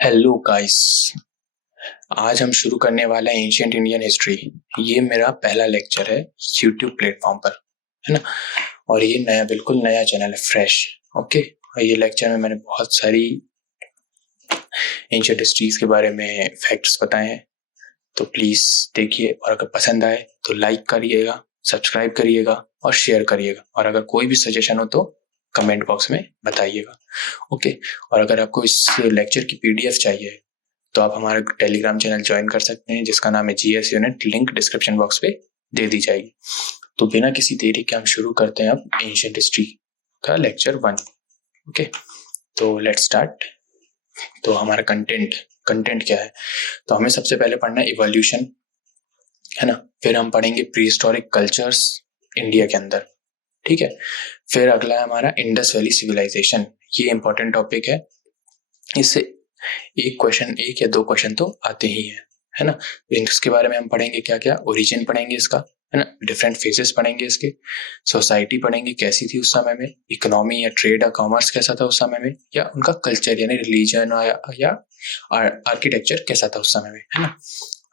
Hello guys. आज हम शुरू करने वाला है एंशिएंट इंडियन हिस्ट्री। ये मेरा पहला लेक्चर है यूट्यूब प्लेटफॉर्म पर, है ना। और ये नया, बिल्कुल नया चैनल है, फ्रेश। ओके। और ये लेक्चर में मैंने बहुत सारी एंशिएंट हिस्ट्रीज के बारे में फैक्ट्स बताए हैं, तो प्लीज देखिए। और अगर पसंद आए तो लाइक करिएगा, सब्सक्राइब करिएगा और शेयर करिएगा। और अगर कोई भी सजेशन हो तो कमेंट बॉक्स में बताइएगा। ओके। और अगर आपको इस लेक्चर की पीडीएफ चाहिए तो आप हमारा टेलीग्राम चैनल ज्वाइन कर सकते हैं, जिसका नाम है GS unit. Link description box पे दे दी जाएगी। तो बिना किसी देरी के हम शुरू करते हैं अब एंशिएंट हिस्ट्री का लेक्चर 1। ओके, तो लेट्स स्टार्ट। तो हमारा कंटेंट क्या है? तो हमें सबसे पहले पढ़ना है इवोल्यूशन, है ना। फिर हम पढ़ेंगे प्री हिस्टोरिक कल्चर्स इंडिया के अंदर, ठीक है। फिर अगला है हमारा इंडस वैली सिविलाइजेशन। ये इंपॉर्टेंट टॉपिक है, इससे एक या दो क्वेश्चन तो आते ही है ना। इसके बारे में हम पढ़ेंगे क्या क्या, ओरिजिन पढ़ेंगे इसका, है ना। डिफरेंट फेजेस पढ़ेंगे इसके, सोसाइटी पढ़ेंगे कैसी थी उस समय में, इकोनॉमी या ट्रेड या कॉमर्स कैसा था उस समय में, या उनका कल्चर यानी रिलीजन या आर्किटेक्चर कैसा था उस समय में, है ना।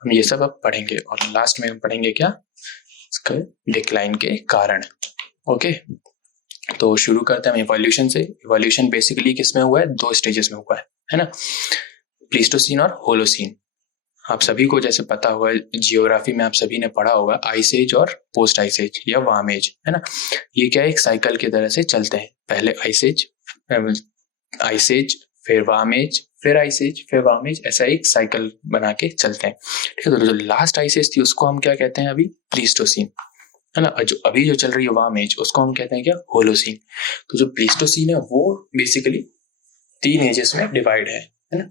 हम ये सब अब पढ़ेंगे। और लास्ट में हम पढ़ेंगे क्या, इसका डिक्लाइन के कारण। ओके, तो शुरू करते हैं हम इवोल्यूशन से। इवोल्यूशन बेसिकली किसमें हुआ है? 2 स्टेजेस में हुआ है ना। प्लीस्टोसीन और होलोसीन। आप सभी को जैसे पता होगा, जियोग्राफी में आप सभी ने पढ़ा होगा आइस एज और पोस्ट आइस एज या वार्म एज, है ना। ये क्या है, एक साइकिल की तरह से चलते हैं। पहले आइस एज, फिर वार्म एज, फिर आइस एज, फिर वार्म एज, ऐसा एक साइकिल बना के चलते हैं, ठीक है। तो जो लास्ट आइस एज थी उसको हम क्या कहते हैं अभी? प्लीस्टोसीन, है ना। जो अभी जो चल रही है वार्म एज, उसको हम कहते हैं क्या? होलोसीन। तो जो प्लीस्टोसीन है वो बेसिकली 3 एजेस में डिवाइड है ना।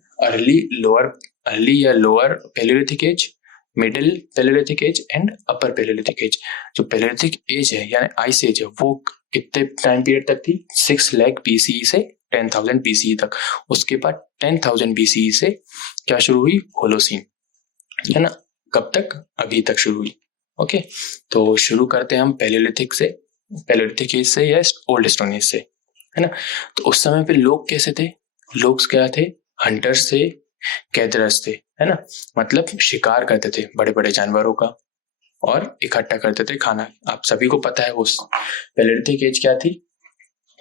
अर्ली या lower palaeolithic age, middle palaeolithic age and upper palaeolithic age. जो पैलियोलिथिक एज है यानी आइस एज है, वो कितने टाइम पीरियड तक थी? 6 लाख बीसीई से 10,000 बीसीई तक। उसके बाद 10,000 बीसीई से क्या शुरू हुई? होलोसीन, है ना। कब तक? अभी तक शुरू हुई। ओके, तो शुरू करते हैं हम पैलियोलिथिक से, पैलियोलिथिक एज से या ओल्ड स्टोन एज से, है ना। तो उस समय पे लोग कैसे थे? लोग क्या थे? हंटर्स थे, गैदरर्स थे, है ना। मतलब शिकार करते थे बड़े बड़े जानवरों का और इकट्ठा करते थे खाना। आप सभी को पता है वो पैलियोलिथिक एज क्या थी?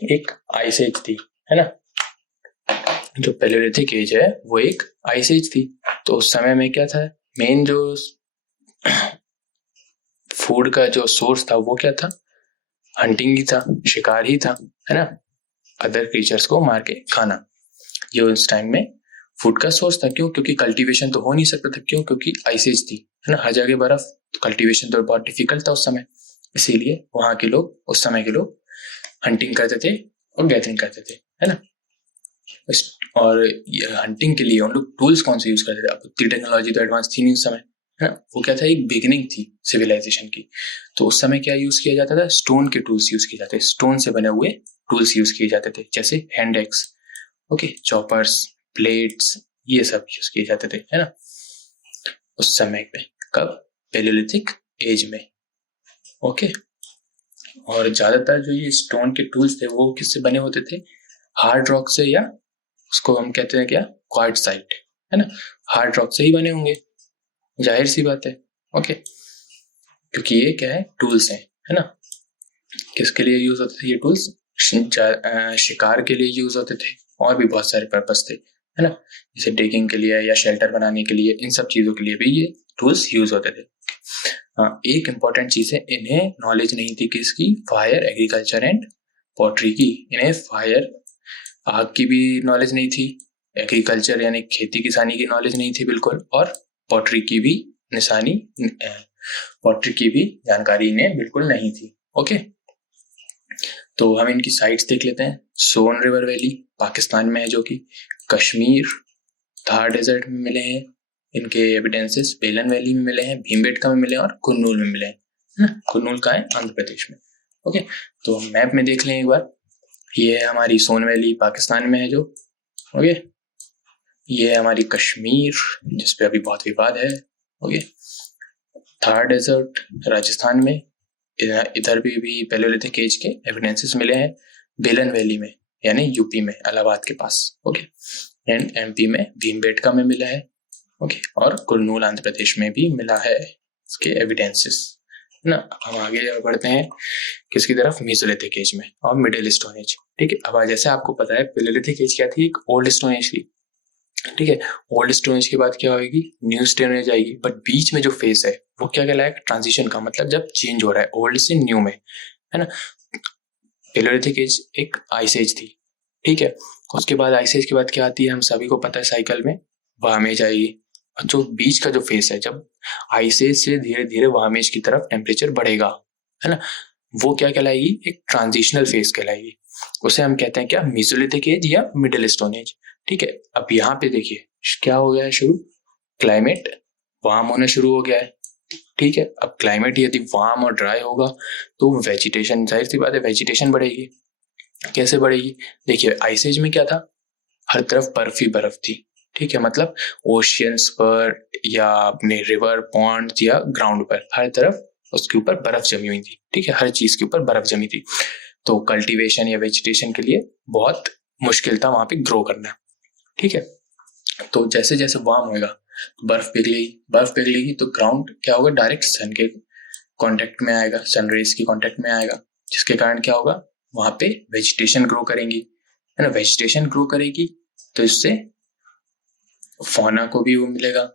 एक आइस एज थी, है ना। जो पैलियोलिथिक एज है वो एक आइस एज थी। तो उस समय में क्या था? मेन जो फूड का जो सोर्स था वो क्या था? हंटिंग ही था, शिकार ही था, है ना। अदर क्रीचर्स को मार के खाना, ये उस टाइम में फूड का सोर्स था। क्यों? क्योंकि कल्टीवेशन तो हो नहीं सकता था। क्यों? क्योंकि आइस एज थी, है ना। हर जगह बर्फ, तो कल्टीवेशन तो बहुत डिफिकल्ट था उस समय। इसीलिए वहां के लोग, उस समय के लोग हंटिंग करते थे और गैदरिंग करते थे, है ना। और हंटिंग के लिए उन लोग टूल्स कौन से यूज करते थे? अब उतनी टेक्नोलॉजी तो एडवांस थी नहीं उस समय, है ना। वो क्या था, एक बिगिनिंग थी सिविलाइजेशन की। तो उस समय क्या यूज किया जाता था? स्टोन के टूल्स यूज किए जाते थे, स्टोन से बने हुए टूल्स यूज किए जाते थे, जैसे hand axe, okay, choppers, plates, ये सब यूज किए जाते थे, है ना, उस समय में। कब? पैलियोलिथिक एज में। ओके, और ज्यादातर जो ये स्टोन के टूल्स थे वो किससे बने होते थे? हार्ड रॉक से, या उसको हम कहते हैं क्या? क्वार्टजाइट, है ना। हार्ड रॉक से ही बने होंगे, जाहिर सी बात है। ओके, क्योंकि ये क्या है? टूल्स हैं, है ना। किसके लिए यूज होते थे ये टूल्स? शिकार के लिए यूज होते थे, और भी बहुत सारे पर्पस थे, है ना। जैसे डिगिंग के लिए या शेल्टर बनाने के लिए, इन सब चीजों के लिए भी ये टूल्स यूज होते थे। हाँ, एक इंपॉर्टेंट चीज है, इन्हें नॉलेज नहीं थी किसकी? फायर, एग्रीकल्चर एंड पोट्री की। इन्हें फायर, आग की भी नॉलेज नहीं थी, एग्रीकल्चर यानी खेती किसानी की नॉलेज नहीं थी बिल्कुल, और पोट्री की भी पोट्री की भी जानकारी इन्हें बिल्कुल नहीं थी। ओके, तो हम इनकी साइट्स देख लेते हैं। सोन रिवर वैली पाकिस्तान में है, जो कि कश्मीर, थार डेजर्ट में मिले हैं इनके एविडेंसेस, बेलन वैली में मिले हैं, भीमबेटका में मिले हैं और कुन्नूल में मिले हैं। कुन्नूल का है आंध्र प्रदेश में। ओके, तो मैप में देख लें एक बार। ये है हमारी सोन वैली, पाकिस्तान में है जो। ओके, ये है हमारी कश्मीर, जिसपे अभी बहुत विवाद है। ओके, थार डेजर्ट राजस्थान में, इधर भी पैलियोलिथिक एज के एविडेंसेस मिले हैं। बेलन वैली में यानी यूपी में, इलाहाबाद के पास। ओके, एंड एमपी में भीमबेटका में मिला है, ओके, और कुरनूल आंध्र प्रदेश में भी मिला है इसके एविडेंसेस, है ना। हम आगे बढ़ते हैं किसकी तरफ, मेसोलिथिक एज में और मिडिल स्टोन एज। ठीक है, अब जैसे आपको पता है पेलियोलिथिक एज क्या थी, एक ओल्ड स्टोन एज थी। ठीक है, ओल्ड स्टोन एज के बाद क्या होगी, न्यू स्टोन एज आएगी, बट बीच में जो फेज है वो क्या कहलाएगा, ट्रांजिशन का, मतलब जब चेंज हो रहा है ओल्ड से न्यू में, है ना। पेलियोलिथिक एज एक आइस एज थी। ठीक है, उसके बाद आइस एज के बाद क्या आती है, हम सभी को पता है साइकिल में वार्म एज आएगी। और जो बीच का जो फेज है, जब आइस एज से धीरे धीरे वार्म एज की तरफ टेम्परेचर बढ़ेगा, है ना, वो क्या कहलाएगी, एक ट्रांजिशनल फेज कहलाएगी। उसे हम कहते हैं क्या, मेसोलिथिक एज या मिडिल स्टोन एज। ठीक है, अब यहाँ पे देखिए क्या हो गया है शुरू, क्लाइमेट वार्म होना शुरू हो गया है। ठीक है, अब क्लाइमेट यदि वार्म और ड्राई होगा तो वेजिटेशन, जाहिर सी बात है वेजिटेशन बढ़ेगी। कैसे बढ़ेगी, देखिए आइस एज में क्या था, हर तरफ बर्फ ही बर्फ थी। ठीक है, मतलब ओशियंस पर या अपने रिवर पॉन्ड या ग्राउंड पर हर तरफ उसके ऊपर बर्फ जमी हुई थी। ठीक है, हर चीज के ऊपर बर्फ जमी थी, तो कल्टीवेशन या वेजिटेशन के लिए बहुत मुश्किल था वहां पे ग्रो करना। ठीक है, तो जैसे जैसे वार्म होएगा बर्फ पिघलेगी तो ग्राउंड क्या होगा, डायरेक्ट सन के कांटेक्ट में आएगा, सन रेज के कांटेक्ट में आएगा, जिसके कारण क्या होगा, वहां पे वेजिटेशन ग्रो करेंगी, है ना। वेजिटेशन ग्रो करेगी तो इससे फौना को भी वो मिलेगा,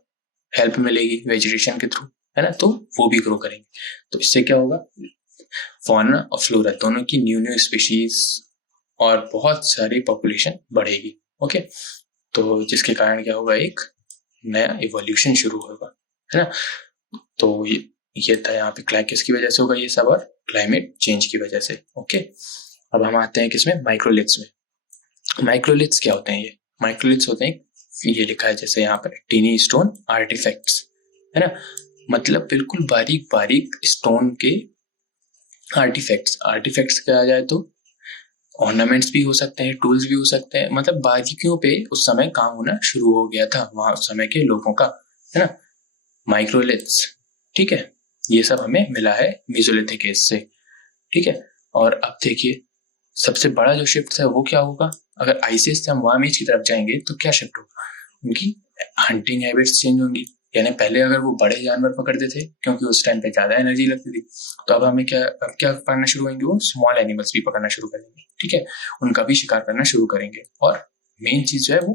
हेल्प मिलेगी वेजिटेशन के थ्रू, है ना, तो वो भी ग्रो करेंगे। तो इससे क्या होगा, फौना और फ्लोरा दोनों की न्यू स्पीशीज और बहुत सारी पॉपुलेशन बढ़ेगी। ओके, तो जिसके कारण क्या होगा, एक नया इवोल्यूशन शुरू होगा, है ना। तो ये था यहाँ पे किसकी वजह से होगा ये सब, और क्लाइमेट चेंज की वजह से। ओके, अब हम आते हैं किसमें, माइक्रोलिथ्स में। माइक्रोलिथ्स क्या होते हैं, ये माइक्रोलिथ्स होते हैं, ये लिखा है जैसे यहाँ पर टीनी स्टोन आर्टिफैक्ट्स, है ना, मतलब बिल्कुल बारीक बारीक स्टोन के आर्टिफैक्ट्स कहा जाए तो ऑर्नामेंट्स भी हो सकते हैं, टूल्स भी हो सकते हैं, मतलब बारीकियों पे उस समय काम होना शुरू हो गया था वहां उस समय के लोगों का, है ना, माइक्रोलिथ्स। ठीक है, ये सब हमें मिला है मेसोलिथिक एज से। ठीक है, और अब देखिए सबसे बड़ा जो शिफ्ट है वो क्या होगा, अगर आइस एज से हम वार्म एज की तरफ जाएंगे तो क्या शिफ्ट होगा, उनकी हंटिंग हैबिट्स चेंज होंगी। यानी पहले अगर वो बड़े जानवर पकड़ते थे क्योंकि उस टाइम पे ज्यादा एनर्जी लगती थी, तो अब हमें क्या पकड़ना शुरू होंगे, वो स्मॉल एनिमल्स भी पकड़ना शुरू करेंगे। ठीक है, उनका भी शिकार करना शुरू करेंगे, और मेन चीज जो है वो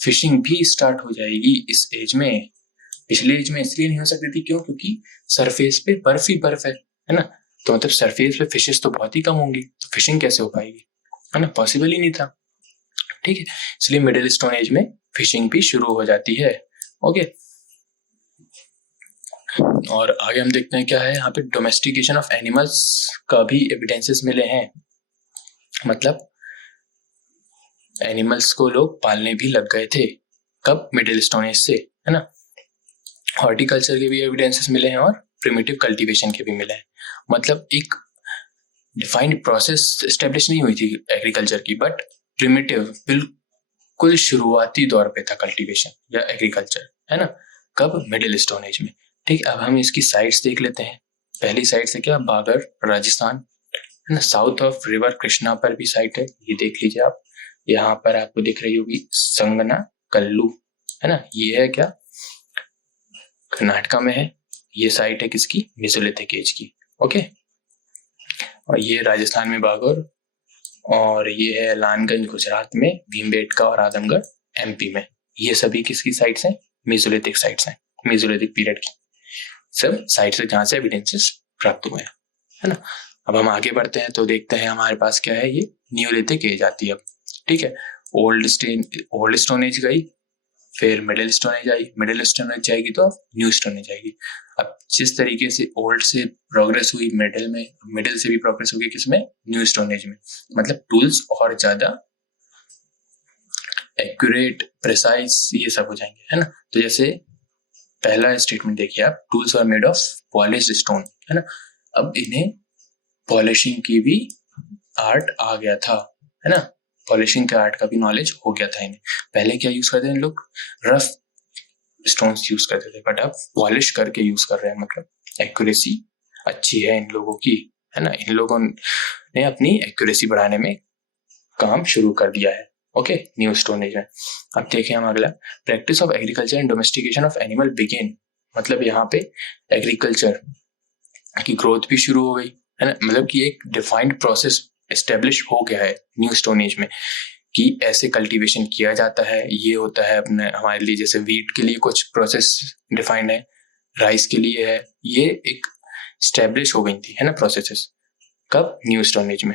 फिशिंग भी स्टार्ट हो जाएगी इस एज में। पिछले एज में इसलिए नहीं हो सकती थी क्यों, क्योंकि सरफेस पे बर्फ ही बर्फ है ना, तो मतलब सरफेस पे फिशेस तो बहुत ही कम होंगी, तो फिशिंग कैसे हो पाएगी, है ना, पॉसिबल ही नहीं था। ठीक है, इसलिए मिडिल स्टोन एज में फिशिंग भी शुरू हो जाती है। ओके, और आगे हम देखते हैं क्या है यहाँ पे, डोमेस्टिकेशन ऑफ एनिमल्स का भी एविडेंसेस मिले हैं, मतलब एनिमल्स को लोग पालने भी लग गए थे, कब, मिडिल स्टोन एज से, है ना। हॉर्टिकल्चर के भी एविडेंसेस मिले हैं और प्रिमिटिव कल्टीवेशन के भी मिले हैं, मतलब एक डिफाइंड प्रोसेस एस्टेब्लिश नहीं हुई थी एग्रीकल्चर की, बट प्रिमिटिव बिल्कुल शुरुआती दौर पे था कल्टीवेशन या एग्रीकल्चर, है ना, कब, मिडिल स्टोन एज में। ठीक, अब हम इसकी साइट्स देख लेते हैं। पहली साइट से क्या, बागर राजस्थान, है ना, साउथ ऑफ रिवर कृष्णा पर भी साइट है, ये देख लीजिए आप, यहाँ पर आपको दिख रही होगी संगना कल्लू, है ना, ये है क्या, कर्नाटका में है, ये साइट है किसकी, मेसोलिथिक एज की। ओके, और ये राजस्थान में बागौर, और ये है लानगंज गुजरात में, भीमबेटका और आदमगढ़ एमपी में, ये सभी किसकी साइट्स हैं, मेसोलिथिक साइट्स हैं, मेसोलिथिक पीरियड की सब साइट्स है जहां से एविडेंसेस प्राप्त हुए हैं, है ना। अब हम आगे बढ़ते हैं तो देखते हैं हमारे पास क्या है, ये न्यूलिथिक एज आती है अब। ठीक है, ओल्ड स्टोन एज गई, फिर मिडिल स्टोन एज आई, मिडिल स्टोन एज जाएगी तो न्यू स्टोन एज आएगी। अब जिस तरीके से ओल्ड से प्रोग्रेस हुई मिडिल से भी प्रोग्रेस होगी किसमें, न्यू स्टोन एज में, मतलब टूल्स और ज्यादा एक्यूरेट, प्रिसाइज, ये सब हो जाएंगे, है ना। तो जैसे पहला स्टेटमेंट देखिए आप, tools are made of polished stone, है ना, अब इन्हें पॉलिशिंग की भी आर्ट आ गया था, है ना, पॉलिशिंग के आर्ट का भी नॉलेज हो गया था इन्हें। पहले क्या यूज करते थे इन लोग, रफ स्टोन्स यूज करते थे, बट अब पॉलिश करके यूज कर रहे हैं, मतलब एक्यूरेसी अच्छी है इन लोगों की, है ना, इन लोगों ने अपनी एक्यूरेसी बढ़ाने में काम शुरू कर दिया है। ओके, न्यू स्टोन एज में। अब देखें हम अगला, practice of agriculture and domestication of animal began, मतलब यहाँ पे एग्रीकल्चर की ग्रोथ भी शुरू हो गई है ना, मतलब कि एक डिफाइंड प्रोसेस एस्टेब्लिश हो गया है न्यू स्टोन एज में कि ऐसे कल्टीवेशन किया जाता है, ये होता है अपने हमारे लिए, जैसे वीट के लिए कुछ प्रोसेस डिफाइंड है, राइस के लिए है, ये एक स्टैब्लिश हो गई थी है ना प्रोसेसेस। कब? न्यू स्टोन एज में।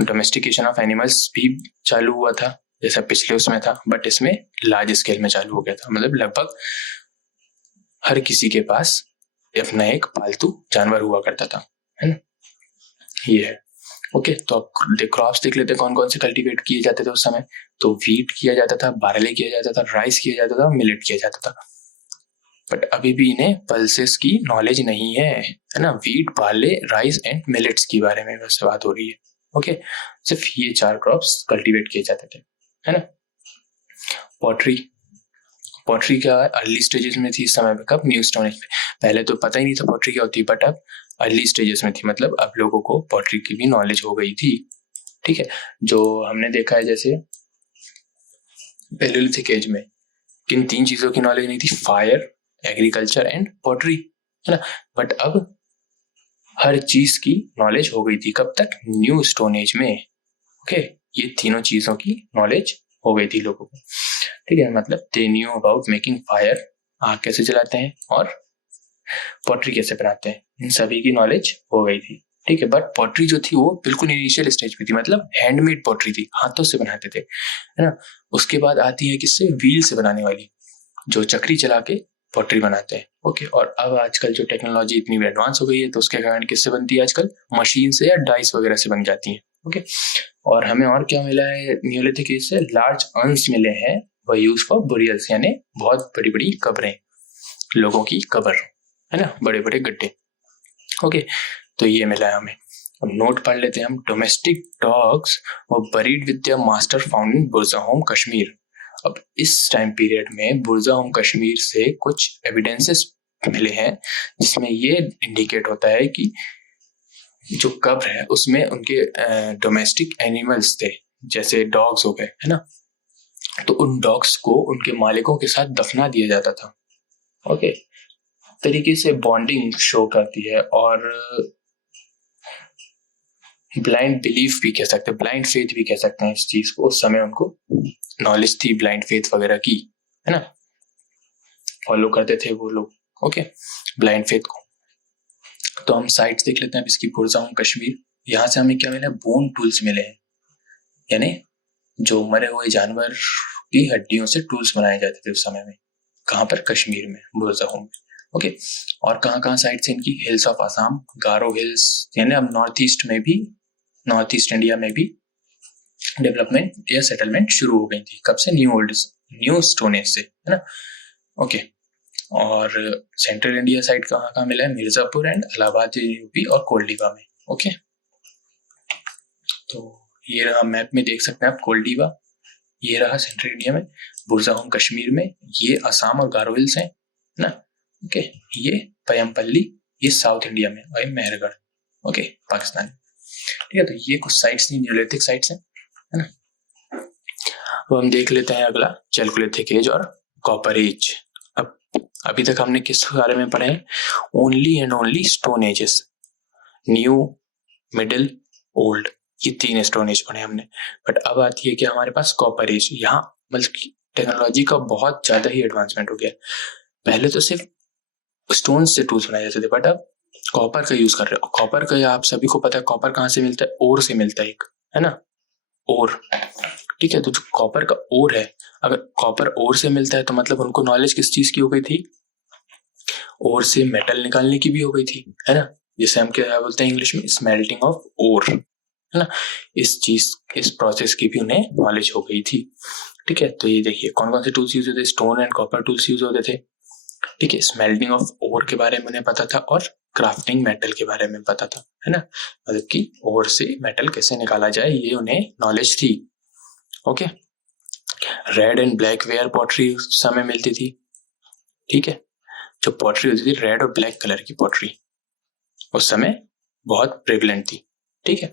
डोमेस्टिकेशन ऑफ एनिमल्स भी चालू हुआ था जैसा पिछले उसमें था, बट इसमें लार्ज स्केल में चालू हो गया था, मतलब लगभग हर किसी के पास अपना एक पालतू जानवर हुआ करता था, है ना, ये है। ओके, तो अब क्रॉप्स देख लेते हैं कौन कौन से कल्टीवेट किए जाते थे उस समय। तो वीट किया जाता था, बारले किया जाता था, राइस किया जाता था, मिलेट किया जाता था। बट अभी भी इन्हें पल्सेस की नॉलेज नहीं है ना, wheat, barley, rice and millets के बारे में बस बात हो रही है। ओके, सिर्फ ये 4 क्रॉप्स कल्टीवेट किए जाते थे, है ना। पॉटरी, पॉटरी क्या अर्ली स्टेजेस में थी इस समय पे, कब? न्यू स्टोन एज में। पहले तो पता ही नहीं था पॉटरी क्या होती है, बट अब अर्ली स्टेजेस में थी, मतलब अब लोगों को पॉटरी की भी नॉलेज हो गई थी। ठीक है, जो हमने देखा है जैसे पैलियोलिथिक एज में किन 3 चीजों की नॉलेज नहीं थी, फायर, एग्रीकल्चर एंड पॉटरी, है ना। बट अब हर चीज की नॉलेज हो गई थी, कब तक? न्यू स्टोन एज में। ओके, ये तीनों चीजों की नॉलेज हो गई थी लोगों को। ठीक है, मतलब they knew about making fire, आग कैसे जलाते हैं, और पॉटरी कैसे बनाते हैं, इन सभी की नॉलेज हो गई थी। ठीक है, बट पॉटरी जो थी वो बिल्कुल इनिशियल स्टेज पे थी, मतलब हैंडमेड पॉटरी थी, हाथों से बनाते थे, है ना। उसके बाद आती है किससे? व्हील से बनाने वाली, जो चक्री चला के पॉटरी बनाते हैं। ओके, और अब आजकल जो टेक्नोलॉजी इतनी एडवांस हो गई है, तो उसके कारण किससे बनती है आजकल? मशीन से या डाइस वगैरह से बन जाती है। ओके, और हमें और क्या मिला है न्यूलिथिक एज से? लार्ज अर्न्स मिले हैं, वह यूज फॉर बुरियल्स, यानी बहुत बड़ी बड़ी कब्रें, लोगों की कब्र, है ना, बड़े बड़े गड्ढे। ओके, तो ये मिला है हमें। अब नोट पढ़ लेते हैं हम। Domestic dogs were buried with their master found in Burzahom Kashmir. अब इस टाइम पीरियड में बुरज़ाहोम कश्मीर से कुछ एविडेंसेस मिले हैं जिसमें ये इंडिकेट होता है कि जो कब्र है उसमें उनके डोमेस्टिक एनिमल्स थे, जैसे डॉग्स हो गए, है ना, तो उन डॉग्स को उनके मालिकों के साथ दफना दिया जाता था। ओके, तरीके से बॉन्डिंग शो करती है, और ब्लाइंड बिलीफ भी कह सकते हैं, ब्लाइंड फेथ भी कह सकते हैं इस चीज को। उस समय उनको नॉलेज थी ब्लाइंड फेथ वगैरह की, है ना, फॉलो करते थे वो लोग। ओके, ब्लाइंड फेथ को। तो हम साइट्स देख लेते हैं इसकी। बुरज़ाहोम कश्मीर, यहाँ से हमें क्या मिला? बोन टूल्स मिले हैं, यानी जो मरे हुए जानवर की हड्डियों से टूल्स बनाए जाते थे उस समय में। कहाँ पर? कश्मीर में, बुरज़ाहोम में। ओके, और कहाँ कहाँ साइट्स इनकी? Hills of Assam, Garo hills, यानी अब नॉर्थ ईस्ट में भी, नॉर्थ ईस्ट इंडिया में भी डेवलपमेंट या सेटलमेंट शुरू हो गई थी। कब से? न्यू स्टोन एज से, है ना। ओके, और सेंट्रल इंडिया साइड कहाँ कहाँ मिला है? मिर्जापुर एंड इलाहाबाद यूपी और कोल्डीवा में। ओके, तो ये रहा, मैप में देख सकते हैं आप कोल्डीवा, ये रहा सेंट्रल इंडिया में, बुरज़ाहोम कश्मीर में, ये असम और गारो हिल्स हैं, है ना। ओके, ये पयमपल्ली, ये साउथ इंडिया में, और मेहरगढ़, ओके, पाकिस्तान। ठीक है, तो ये कुछ साइट्स नहीं, न्यूलिथिक साइट्स हैं, है ना। अब हम देख लेते हैं अगला, चैल्कोलिथिक एज और कॉपर एज। अब अभी तक हमने किस बारे में पढ़े हैं? Only and only stone ages, new, middle, old, ये 3 स्टोन एज पढ़े हमने। बट अब आती है कि हमारे पास कॉपर एज। यहाँ मतलब टेक्नोलॉजी का बहुत ज्यादा ही एडवांसमेंट हो गया। पहले तो सिर्फ स्टोन से टूल्स बनाए जाते थे, बट अब कॉपर का यूज कर रहे हो। कॉपर का आप सभी को पता है, कॉपर कहाँ से मिलता है? ओर से मिलता है एक, है ना, ओर। ठीक है, तो जो कॉपर का ओर है, अगर कॉपर ओर से मिलता है तो मतलब उनको नॉलेज किस चीज की हो गई थी? ओर से मेटल निकालने की भी हो गई थी, है ना, जिसे हम क्या बोलते हैं इंग्लिश में? स्मेल्टिंग ऑफ ओर, है ना। इस चीज, इस प्रोसेस की भी उन्हें नॉलेज हो गई थी। ठीक है, तो ये देखिए कौन कौन से टूल्स यूज होते थे? Stone and copper tools use होते थे। ठीक है, स्मेल्टिंग ऑफ ओर के बारे में उन्हें पता था, और क्राफ्टिंग मेटल के बारे में पता था, है ना, मतलब कि ओर से मेटल कैसे निकाला जाए, ये उन्हें नॉलेज थी। Okay, red and black ware pottery उस समय मिलती थी। ठीक है, जो पॉटरी होती थी रेड और ब्लैक कलर की पॉटरी उस समय बहुत प्रेवलेंट थी। ठीक है,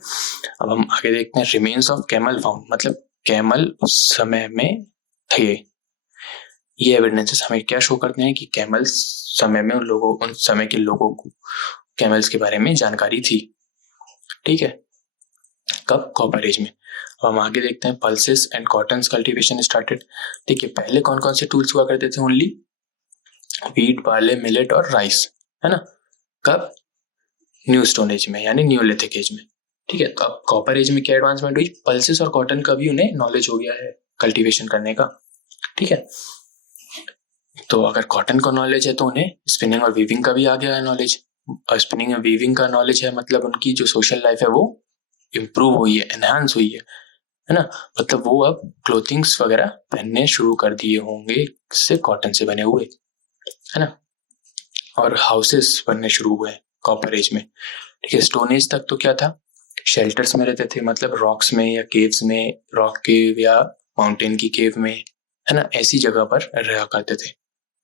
अब हम आगे देखते हैं। रिमेन्स ऑफ कैमल फाउंड, मतलब कैमल उस समय में थे। ये एविडेंसेस हमें क्या शो करते हैं कि कैमल समय में उन समय के लोगों को कैमल्स के बारे में जानकारी थी। ठीक है, कब? कॉपर एज में। अब हम आगे देखते हैं, pulses and cotton cultivation started. देखिए पहले कौन कौन से टूल्स हुआ करते थे? ओनली व्हीट, बार्ले, मिलेट और राइस, है ना। कब? न्यू स्टोन एज में, यानी न्यूलिथिक एज में। ठीक है, तो अब कॉपर एज में क्या एडवांसमेंट हुई? पल्सेस और कॉटन का भी उन्हें नॉलेज हो गया है कल्टीवेशन करने का। ठीक है, तो अगर कॉटन का नॉलेज है तो उन्हें स्पिनिंग और वीविंग का भी आ गया है नॉलेज। और स्पिनिंग और वीविंग का नॉलेज है मतलब उनकी जो सोशल लाइफ है वो इम्प्रूव हुई है, एनहांस हुई है ना। मतलब वो अब क्लोथिंग्स वगैरह पहनने शुरू कर दिए होंगे से कॉटन से बने हुए, है ना। और हाउसेस बनने शुरू हुए कॉपर एज में। ठीक है, स्टोन एज तक तो क्या था? शेल्टर्स में रहते थे, मतलब रॉक्स में या केव्स में, रॉक केव या माउंटेन की केव में, है ना, ऐसी जगह पर रहा करते थे,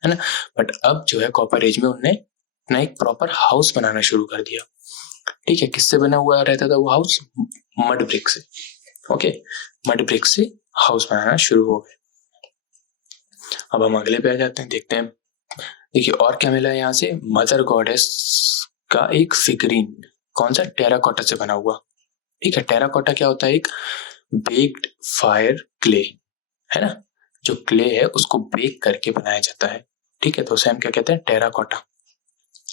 है ना। बट अब जो है कॉपर एज में उन्होंने अपना एक प्रॉपर हाउस बनाना शुरू कर दिया। ठीक है, किससे बना हुआ रहता था वो हाउस? मड ब्रिक से। ओके, मड ब्रिक से हाउस बनाना शुरू हो गए। अब हम अगले पे आ जाते हैं, देखते हैं। देखिए और क्या मिला है यहाँ से? मदर गॉडेस का एक फिगरीन, कौन सा? टेराकोटा से बना हुआ। ठीक है, टेराकोटा क्या होता है? एक बेक्ड फायर क्ले, है ना। जो क्ले है उसको बेक करके बनाया जाता है। ठीक है, तो उसे हम क्या कहते हैं? टेराकोटा,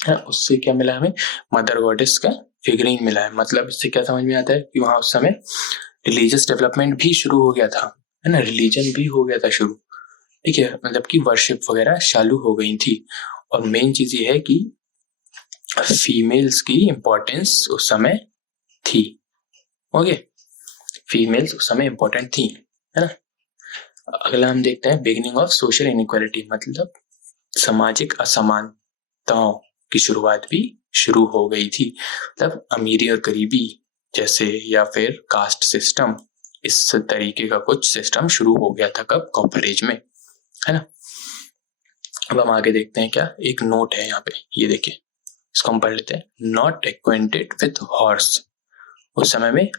है। उससे क्या मिला हमें? मदर गॉडेस का फिगरीन मिला है। मतलब इससे क्या समझ में आता है कि वहां उस समय रिलीजियस डेवलपमेंट भी शुरू हो गया था, है ना, रिलीजन भी हो गया था शुरू। ठीक है, मतलब कि वर्शिप वगैरह चालू हो गई थी। और मेन चीज ये है कि फीमेल्स की इंपॉर्टेंस उस समय थी। ओके, फीमेल्स उस समय इंपॉर्टेंट थी, है ना। अगला हम देखते हैं, बिगिनिंग ऑफ सोशल इनइक्वालिटी, मतलब सामाजिक असमानताओं की शुरुआत भी शुरू हो गई थी। मतलब अमीरी और गरीबी जैसे, या फिर कास्ट सिस्टम, इस तरीके का कुछ सिस्टम शुरू हो गया था। कब? कॉपर एज में, है ना। अब हम आगे देखते हैं, क्या एक नोट है यहाँ पे, ये देखिए, इसको हम पढ़ लेते हैं। Not acquainted with horse. उस समय में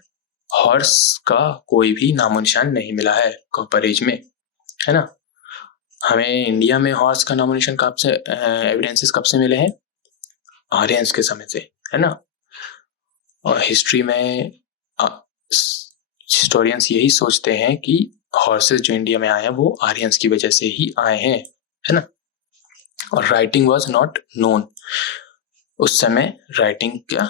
हॉर्स का कोई भी नामो निशान नहीं मिला है कॉपर एज में, है ना। हमें इंडिया में हॉर्स का नामो निशान कब से, एविडेंसेस कब से मिले हैं? आर्यंस के समय से, है ना। और हिस्ट्री में हिस्टोरियंस यही सोचते हैं कि हॉर्सेस जो इंडिया में आए हैं वो आर्यंस की वजह से ही आए हैं, है ना। और राइटिंग वाज नॉट नोन। उस समय राइटिंग का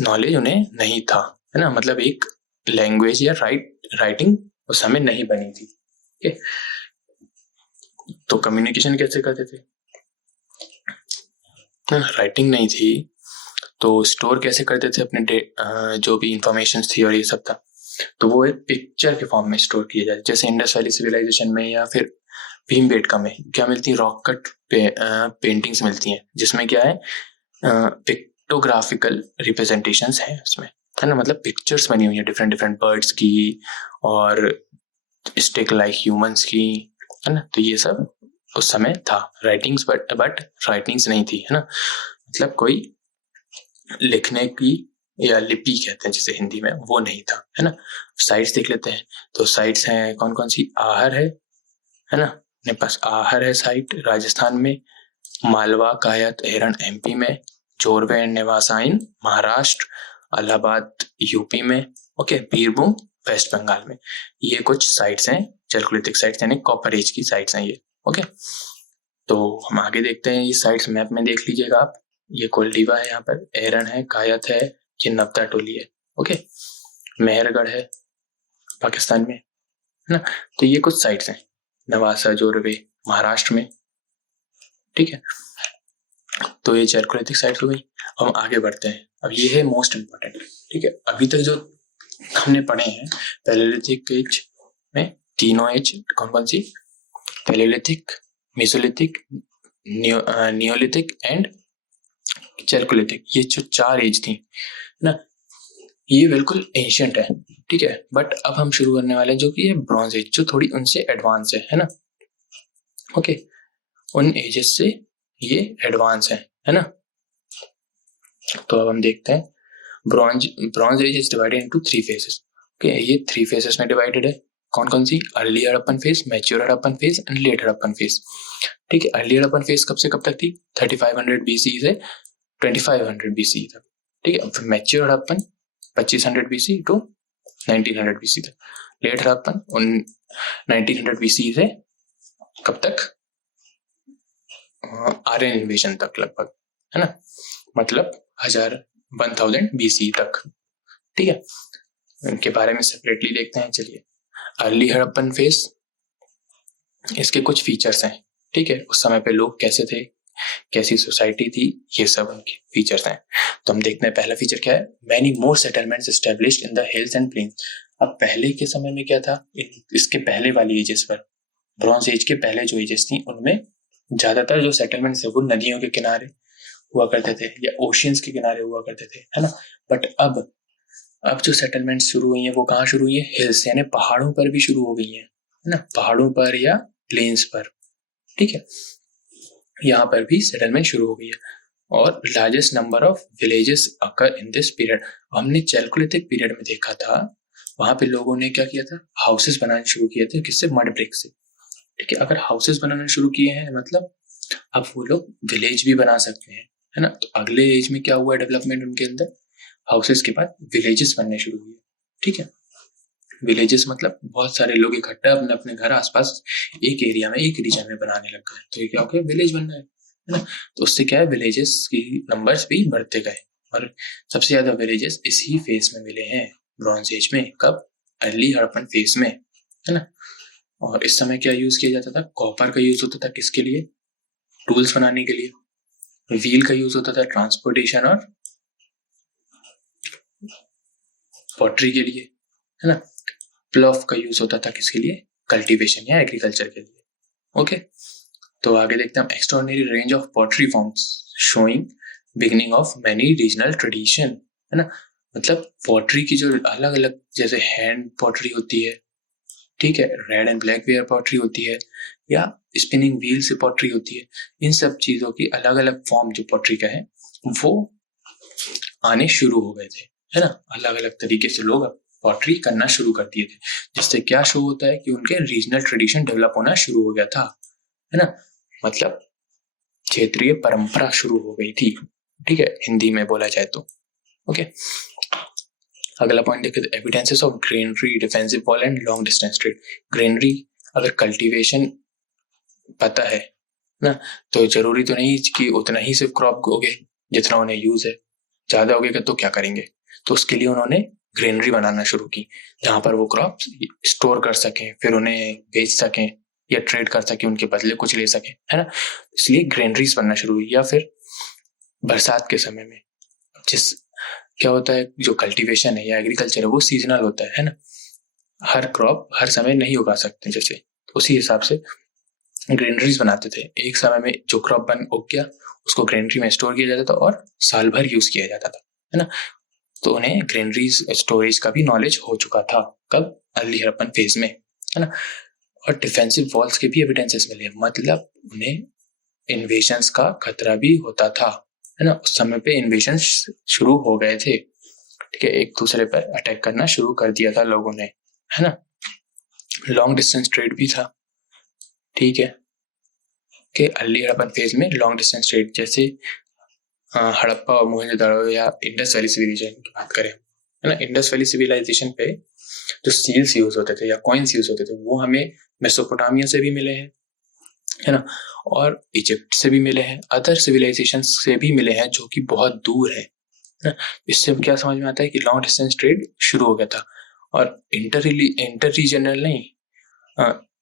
नॉलेज उन्हें नहीं था, है ना। मतलब एक लैंग्वेज या राइटिंग उस समय नहीं बनी थी। okay? तो कम्युनिकेशन कैसे करते थे? राइटिंग नहीं थी तो स्टोर कैसे करते थे अपने जो भी इंफॉर्मेशन थी और ये सब था, तो वो एक पिक्चर के फॉर्म में स्टोर किए जाते। जैसे इंडस वैली सिविलाइजेशन में या फिर भीमबेटका में क्या मिलती है? रॉक कट पेंटिंग्स मिलती हैं, जिसमें क्या है? पिक्टोग्राफिकल रिप्रेजेंटेशंस हैं उसमें, है ना। मतलब पिक्चर्स बनी हुई है डिफरेंट डिफरेंट बर्ड्स की और स्टिक लाइक ह्यूमंस की, है ना। तो ये सब उस समय था। राइटिंग्स बट राइटिंग्स नहीं थी, है ना। मतलब कोई लिखने की या लिपि कहते हैं जिसे हिंदी में, वो नहीं था, है ना। साइट्स देख लेते हैं, तो साइट्स हैं कौन कौन सी? आहर है ना, अपने पास आहर है साइट राजस्थान में, मालवा कायत एरन एमपी में, जोरवे एंड नेवासाइन महाराष्ट्र, इलाहाबाद यूपी में, ओके, बीरभूम वेस्ट बंगाल में। ये कुछ साइट्स हैं, चैल्कोलिथिक साइट्स, यानी कॉपर एज की साइट्स हैं ये। ओके, तो हम आगे देखते हैं, ये साइट्स मैप में देख लीजिएगा आप। ये कोल्डिवा है, यहाँ पर एरन है, कायत है, ये नवता टोली है। ओके, मेहरगढ़ है पाकिस्तान में, है ना। तो ये कुछ साइट्स हैं, नवासा जोरवे महाराष्ट्र में। ठीक है, तो ये चैल्कोलिथिक साइट्स हो गई। अब हम आगे बढ़ते हैं, अब ये है मोस्ट इंपॉर्टेंट। ठीक है, अभी तक जो हमने पढ़े हैं पैलेलिथिक एज में, तीनों एज कौन कौन सी? Palaeolithic, mesolithic, neolithic and chalcolithic, ये जो 4 एज थी ना, ये बिल्कुल एंशियंट है। ठीक है, बट अब हम शुरू करने वाले हैं जो कि ये ब्रॉन्ज एज, जो थोड़ी उनसे एडवांस है ना। ओके, उन एजेस से ये एडवांस है ना। तो अब हम देखते हैं, bronze age is divided into 3 phases. Okay, ये 3 फेजेस में डिवाइडेड है। कौन कौन सी? Early Harappan phase, mature Harappan phase and late Harappan phase. ठीक है, अर्ली हड़प्पन फेज कब से कब तक थी? 3500 BC से 2500 BC तक। ठीक है, फिर mature Harappan 2500 BC to 1900 BC तक। लेट हड़प्पन 1900 BC से कब तक? आर्यन इन्वेजन तक लगभग, है ना, मतलब 1000 BC तक। ठीक है, इनके बारे में सेपरेटली देखते हैं। चलिए, अर्ली हड़प्पन फेज, इसके कुछ फीचर्स हैं। ठीक है, उस समय पे लोग कैसे थे, कैसी सोसाइटी थी, ये सब उनके फीचर्स हैं। तो हम देखते हैं पहला फीचर क्या है। Many more settlements established in the hills and plains. अब पहले के समय में क्या था, इसके पहले वाली एजेस पर, ब्रॉन्ज एज के पहले जो एजेस थी उनमें ज्यादातर जो सेटलमेंट्स है वो नदियों के किनारे हुआ करते थे या ओशियंस के किनारे हुआ करते थे, है ना। बट अब जो सेटलमेंट शुरू हुई है वो कहाँ शुरू हुई है? हिल्स, यानी पहाड़ों पर भी शुरू हो गई है ना, पहाड़ों पर या प्लेन्स पर। ठीक है, यहाँ पर भी सेटलमेंट शुरू हो गई है। और largest number of villages occur in this period. हमने चैल्कोलिथिक पीरियड में देखा था, वहां पे लोगों ने क्या किया था? हाउसेस बनाने शुरू किए थे। किससे? मड ब्रिक से। ठीक है, अगर हाउसेस बनाना शुरू किए हैं मतलब अब वो लोग विलेज भी बना सकते हैं, है ना। तो अगले एज में क्या हुआ डेवलपमेंट उनके अंदर? हाउसेस के बाद विलेजेस बनने शुरू हुए। ठीक है, विलेजेस मतलब बहुत सारे लोग इकट्ठा अपने अपने घर आसपास एक एरिया में, एक रीजन में बनाने लग गए, तो ये क्या हो गया? विलेज बन रहा है ना। तो उससे क्या है? विलेजेस की नंबर्स भी बढ़ते गए और सबसे ज्यादा विलेजेस इसी फेज में मिले हैं ब्रॉन्ज एज में। कब? अर्ली हड़प्पन फेज में, है ना। और इस समय क्या यूज किया जाता था? कॉपर का यूज होता था। किसके लिए? टूल्स बनाने के लिए। व्हील का यूज होता था ट्रांसपोर्टेशन और पॉटरी के लिए, है ना। प्लॉव का यूज होता था किसके लिए? कल्टीवेशन या एग्रीकल्चर के लिए। ओके, तो आगे देखते हैं हम। Extraordinary range of pottery forms showing beginning of many regional tradition, है ना। मतलब पॉटरी की जो अलग अलग, जैसे हैंड पॉटरी होती है, ठीक है, red and black ware pottery होती है, या स्पिनिंग व्हील से पॉटरी होती है। इन सब चीजों की अलग अलग फॉर्म जो पॉटरी का है वो आने शुरू हो गए थे, है ना। अलग अलग तरीके से लोग पॉटरी करना शुरू कर दिए थे, जिससे क्या शो होता है कि उनके रीजनल ट्रेडिशन डेवलप होना शुरू हो गया था, है ना। मतलब क्षेत्रीय परंपरा शुरू हो गई थी। ठीक है, हिंदी में बोला जाए तो। ओके, अगला पॉइंट देखते हैं, evidences of granary, defensive wall and long distance trade. Granary, अगर कल्टीवेशन पता है ना, तो जरूरी तो नहीं कि उतना ही सिर्फ क्रॉप होगे जितना उन्हें यूज है। ज्यादा हो गया तो क्या करेंगे? तो उसके लिए उन्होंने ग्रेनरी बनाना शुरू की, जहां पर वो क्रॉप स्टोर कर सकें, फिर उन्हें बेच सकें या ट्रेड कर सकें, उनके बदले कुछ ले सकें, है ना। इसलिए ग्रेनरीज बनना शुरू हुई। या फिर बरसात के समय में जिस क्या होता है, जो कल्टीवेशन है या एग्रीकल्चर है वो सीजनल होता है ना। हर क्रॉप हर समय नहीं उगा सकते, जैसे उसी हिसाब से ग्रेनरीज बनाते थे। एक समय में जो क्रॉप बन उग गया उसको ग्रेनरी में स्टोर किया जाता था और साल भर यूज किया जाता था, है ना। तो उन्हें ग्रेनरीज स्टोरेज का भी नॉलेज हो चुका था। कब? अर्ली हड़प्पन फेज में, है ना। और डिफेंसिव वॉल्स के भी एविडेंसेस मिले, मतलब उन्हें इन्वेजन्स का खतरा भी होता था, है ना। उस समय पे इन्वेजन शुरू हो गए थे। ठीक है, एक दूसरे पर अटैक करना शुरू कर दिया था लोगों ने, है ना। लॉन्ग डिस्टेंस ट्रेड भी था। ठीक है, कि अर्ली हड़प्पन फेज में लॉन्ग डिस्टेंस ट्रेड, जैसे हड़प्पा और मोहनजोदड़ो या इंडस वैली सिविलाइजेशन की बात करें, है ना। इंडस वैली सिविलाइजेशन पे जो सील्स यूज होते थे या कॉइन्स यूज होते थे वो हमें मेसोपोटामिया से भी मिले हैं, है ना, और इजिप्ट से भी मिले हैं, अदर सिविलाइजेशन से भी मिले हैं जो कि बहुत दूर है ना। इससे क्या समझ में आता है कि लॉन्ग डिस्टेंस ट्रेड शुरू हो गया था। और इंटर रीजनल नहीं,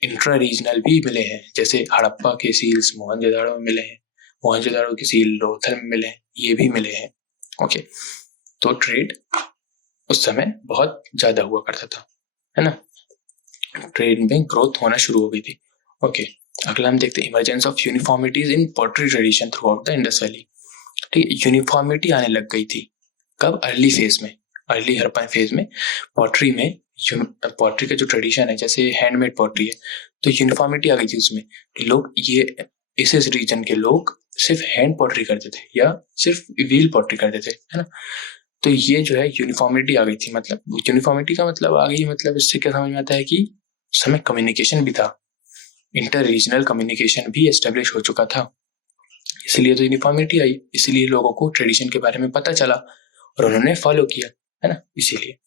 इंट्रा रीजनल भी मिले हैं, जैसे हड़प्पा के सील्स मोहनजोदड़ो में मिले हैं, मोहनजोदड़ो के सील लोथल में मिले हैं, ये भी मिले हैं। ओके, तो ट्रेड उस समय बहुत ज्यादा हुआ करता था, है ना। ट्रेड में ग्रोथ होना शुरू हो गई थी। ओके, अगला हम देखते हैं emergence of uniformities in pottery tradition throughout the Indus valley. ठीक है, यूनिफॉर्मिटी आने लग गई थी। कब? अर्ली फेज में, अर्ली हड़प्पन फेज में पॉटरी में, पॉटरी का जो ट्रेडिशन है, जैसे हैंडमेड पॉटरी है, तो यूनिफॉर्मिटी आ गई थी उसमें कि लोग ये इस रीजन के लोग सिर्फ हैंड पॉटरी करते थे या सिर्फ व्हील पॉटरी करते थे, है ना। तो ये जो है यूनिफॉर्मिटी आ गई थी। मतलब यूनिफॉर्मिटी का मतलब आ गई, मतलब इससे क्या समझ में आता है कि उस समय कम्युनिकेशन भी था, इंटर रीजनल कम्युनिकेशन भी एस्टेब्लिश हो चुका था, इसलिए तो यूनिफॉर्मिटी आई, इसीलिए लोगों को ट्रेडिशन के बारे में पता चला और उन्होंने फॉलो किया, है ना, इसीलिए।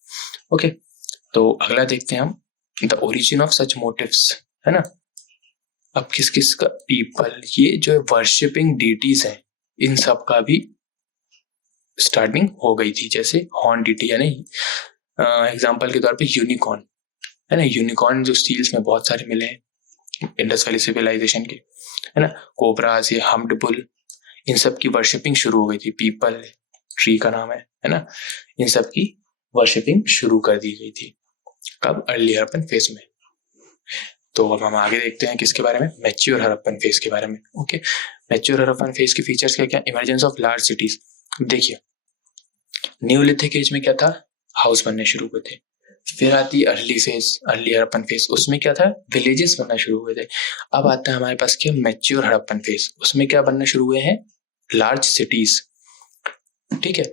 ओके, तो अगला देखते हैं हम, the origin of such motives, है ना। अब किस किस का, पीपल, ये जो वर्शिपिंग डीटीज हैं, इन सब का भी स्टार्टिंग हो गई थी, जैसे हॉर्न डीटी, यानी एग्जांपल के तौर पे यूनिकॉर्न, है ना, यूनिकॉर्न जो स्टील्स में बहुत सारे मिले हैं इंडस वैली सिविलाइजेशन के, है ना, कोबरास, ये हम्प्ड बुल, इन सब की वर्शिपिंग शुरू हो गई थी। पीपल ट्री का नाम है ना, इन सब की वर्शिपिंग शुरू कर दी गई थी। कब? अर्ली हड़प्पन फेज में। तो अब हम आगे देखते हैं किसके बारे में, मैच्योर हड़प्पन फेज के बारे में। ओके, मैच्योर हड़प्पन फेज के फीचर्स क्या क्या? Emergence of large cities. देखिए, न्यूलिथिक एज में क्या था, हाउस बनने शुरू हुए थे। फिर आती early phase, early Harappan phase, उसमें क्या था, विलेजेस बनना शुरू हुए थे। अब आता है हमारे पास क्या, मैच्योर हड़प्पन फेज, उसमें क्या बनना शुरू हुए हैं, लार्ज सिटीज। ठीक है,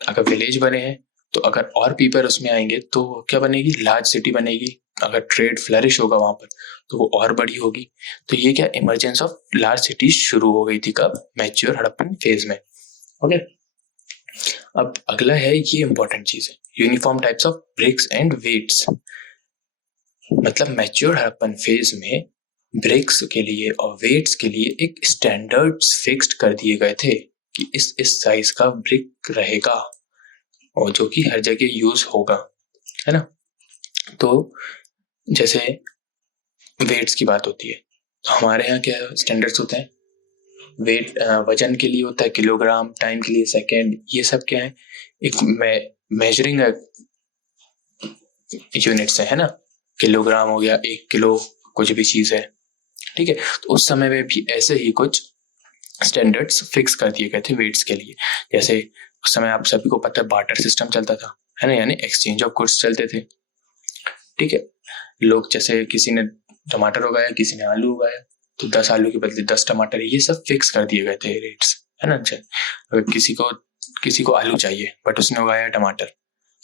अगर विलेज बने हैं तो अगर और पीपल उसमें आएंगे तो क्या बनेगी, लार्ज सिटी बनेगी। अगर ट्रेड फ्लरिश होगा वहां पर तो वो और बड़ी होगी। तो ये क्या, इमरजेंस ऑफ लार्ज सिटीज शुरू हो गई थी कब, मैच्योर हड़प्पन फेज में। ओके, अब अगला है, ये इंपॉर्टेंट चीज है, uniform types of bricks and weights. मतलब मैच्योर हड़प्पन फेज में ब्रिक्स के लिए और वेट्स के लिए एक स्टैंडर्ड्स फिक्स्ड कर दिए गए थे कि इस साइज का ब्रिक रहेगा और जो कि हर जगह यूज होगा, है ना। तो जैसे वेट्स की बात होती है तो हमारे यहाँ क्या स्टैंडर्ड्स होते हैं, वेट वजन के लिए होता है किलोग्राम, टाइम के लिए सेकेंड, ये सब क्या है, एक मेजरिंग यूनिट्स है ना, किलोग्राम हो गया, 1 किलो, कुछ भी चीज है। ठीक है, तो उस समय में भी ऐसे ही कुछ स्टैंडर्ड्स फिक्स कर दिए गए थे वेट्स के लिए। जैसे उस समय आप सभी को पता है बार्टर सिस्टम चलता था, है ना, यानी एक्सचेंज ऑफ गुड्स चलते थे। ठीक है, लोग जैसे किसी ने टमाटर उगाया, किसी ने आलू उगाया, तो 10 आलू के बदले 10 टमाटर, ये सब फिक्स कर दिए गए थे रेट्स, है ना। अगर किसी को आलू चाहिए बट उसने उगाया टमाटर,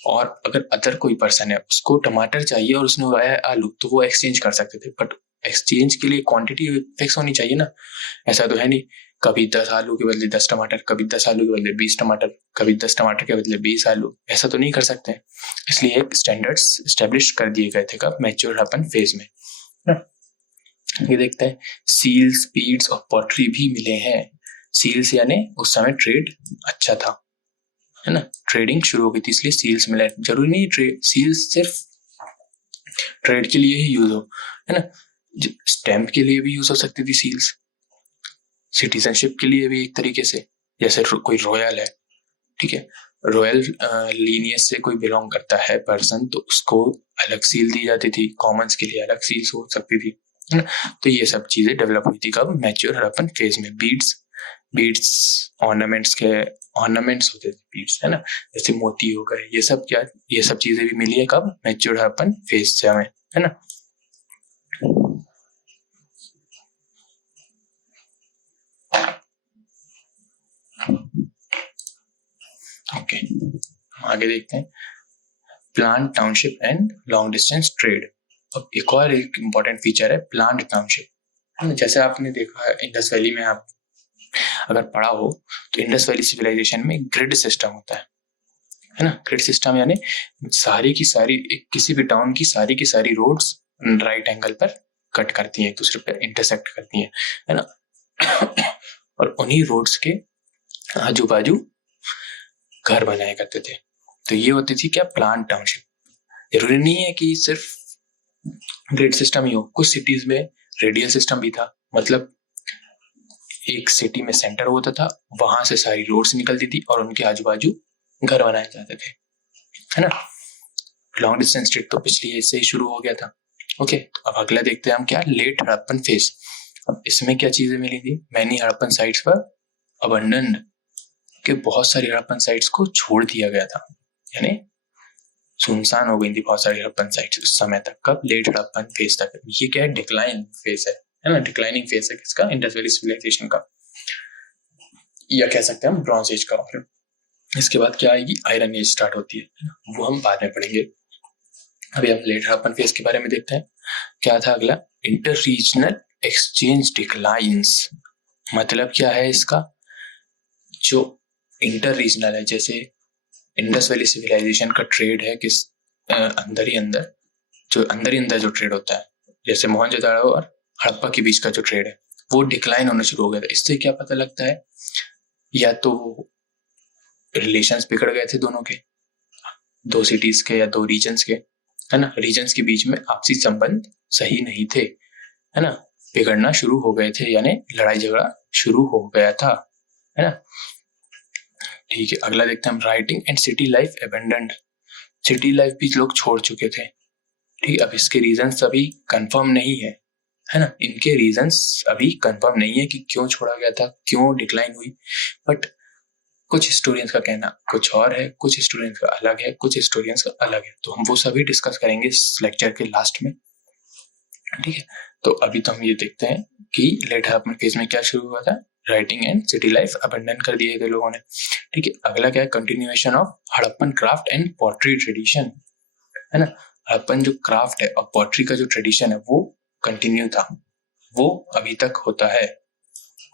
और अगर अदर कोई पर्सन है उसको टमाटर चाहिए और उसने उगाया है आलू, तो वो एक्सचेंज कर सकते थे। बट एक्सचेंज के लिए क्वांटिटी फिक्स होनी चाहिए ना, ऐसा तो है नहीं, कभी 10 आलू के बदले 10 टमाटर, कभी 10 आलू के बदले 20 टमाटर, कभी 10 टमाटर के बदले 20 आलू, ऐसा तो नहीं कर सकते। इसलिए एक स्टैंडर्ड्स एस्टेब्लिश कर दिए गए थे कब, मैच्योर हड़प्पन फेज में। ये देखते हैं, सील्स, बीड्स और पॉटरी भी मिले हैं। सील्स यानी उस समय ट्रेड अच्छा था, है ना, ट्रेडिंग शुरू हो गई थी, इसलिए सील्स मिले। जरूरी नहीं ट्रेड सील्स सिर्फ ट्रेड के लिए ही यूज हो, है ना, स्टैंप के लिए भी यूज हो सकती थी सील्स, सिटीजनशिप के लिए भी एक तरीके से, जैसे कोई रॉयल है, ठीक है, रॉयल लीनियस से कोई बिलोंग करता है पर्सन, तो उसको अलग सील दी जाती थी, कॉमन्स के लिए अलग सील्स हो सकती थी, है ना। तो ये सब चीजें डेवलप हुई थी कब, मैच्योर हड़प्पन फेज में। बीड्स ऑर्नामेंट्स होते थे बीड्स, है ना, जैसे मोती हो गए, ये सब क्या, ये सब चीजें भी मिली है कब, मैच्योर हड़प्पन फेज से हमें, है ना। ओके, आगे देखते हैं, plant township and long distance trade. अब एक इंपॉर्टेंट फीचर है प्लांट टाउनशिप, है ना। जैसे आपने देखा है इंडस वैली में, आप अगर पढ़ा हो तो इंडस वैली सिविलाइजेशन में ग्रिड सिस्टम होता है ना। ग्रिड सिस्टम यानी सारी की सारी, किसी भी टाउन की सारी रोड्स राइट एंगल पर कट करती हैं, एक दूसरे पर इंटरसेक्ट करती हैं, है ना। और उन्हीं रोड्स के आजू बाजू घर बनाया करते थे। तो ये होती थी क्या, प्लांट टाउनशिप। जरूरी नहीं है कि सिर्फ ग्रिड सिस्टम ही हो, कुछ सिटीज में रेडियल सिस्टम भी था। मतलब एक सिटी में सेंटर होता था, वहां से सारी रोड्स निकलती थी और उनके आजू बाजू घर बनाए जाते थे, है ना। लॉन्ग डिस्टेंस ट्रेड तो पिछली एज से ही शुरू हो गया था। ओके, अब अगला देखते हैं हम क्या, लेट हड़प्पन फेज। अब इसमें क्या चीजें मिली थी, मैनी हड़प्पन साइट्स पर अबंडन के, बहुत सारी हड़प्पन साइट्स को छोड़ दिया गया था, यानी सुनसान हो गई थी बहुत सारी हड़प्पन साइट्स उस समय तक। कब, लेट हड़प्पन फेज तक। ये क्या है, डिक्लाइन फेज है ना, डिक्लाइनिंग फेज है किसका, इंडस वैली सिविलाइजेशन का, या कह सकते हैं हम ब्रॉन्ज एज का। इसके बाद क्या आएगी, आयरन एज स्टार्ट होती है ना, वो हम बाद में पढ़ेंगे। अभी हम लेट हड़प्पन फेज के बारे में देखते हैं। क्या था अगला? Inter regional exchange declines. मतलब क्या है इसका? जो इंटर रीजनल है, जैसे इंडस वैली सिविलाइजेशन का ट्रेड है किस अंदर ही अंदर जो ट्रेड होता है, जैसे मोहनजोदाड़ो और हड़प्पा के बीच का जो ट्रेड है वो डिक्लाइन होना शुरू हो गया था। इससे क्या पता लगता है? या तो रिलेशंस बिगड़ गए थे दोनों के, दो सिटीज के या दो रीजन्स के, है ना। रीजन्स के बीच में आपसी संबंध सही नहीं थे, है ना, बिगड़ना शुरू हो गए थे, यानी लड़ाई झगड़ा शुरू हो गया था, है ना। ठीक है, अगला देखते हैं हम। Writing and city life abandoned. City life भी लोग छोड़ चुके थे। ठीक, अब इसके रीजंस अभी कंफर्म नहीं है ना। इनके रीजंस अभी कंफर्म नहीं है कि क्यों छोड़ा गया था, क्यों डिक्लाइन हुई। बट कुछ हिस्टोरियंस का कहना कुछ और है, कुछ हिस्टोरियंस का अलग है, कुछ हिस्टोरियंस का अलग है। तो हम वो सभी डिस्कस करेंगे इस लेक्चर के लास्ट में। ठीक है, तो अभी तो हम ये देखते हैं कि लेट हड़प्पन फेज में क्या शुरू हुआ था। Writing and city life abandon कर दिए थे लोगों ने। ठीक है, अगला क्या है? Continuation of Harappan craft and pottery tradition, है ना। हड़प्पन जो क्राफ्ट है और पॉटरी का जो ट्रेडिशन है वो कंटिन्यू था, वो अभी तक होता है।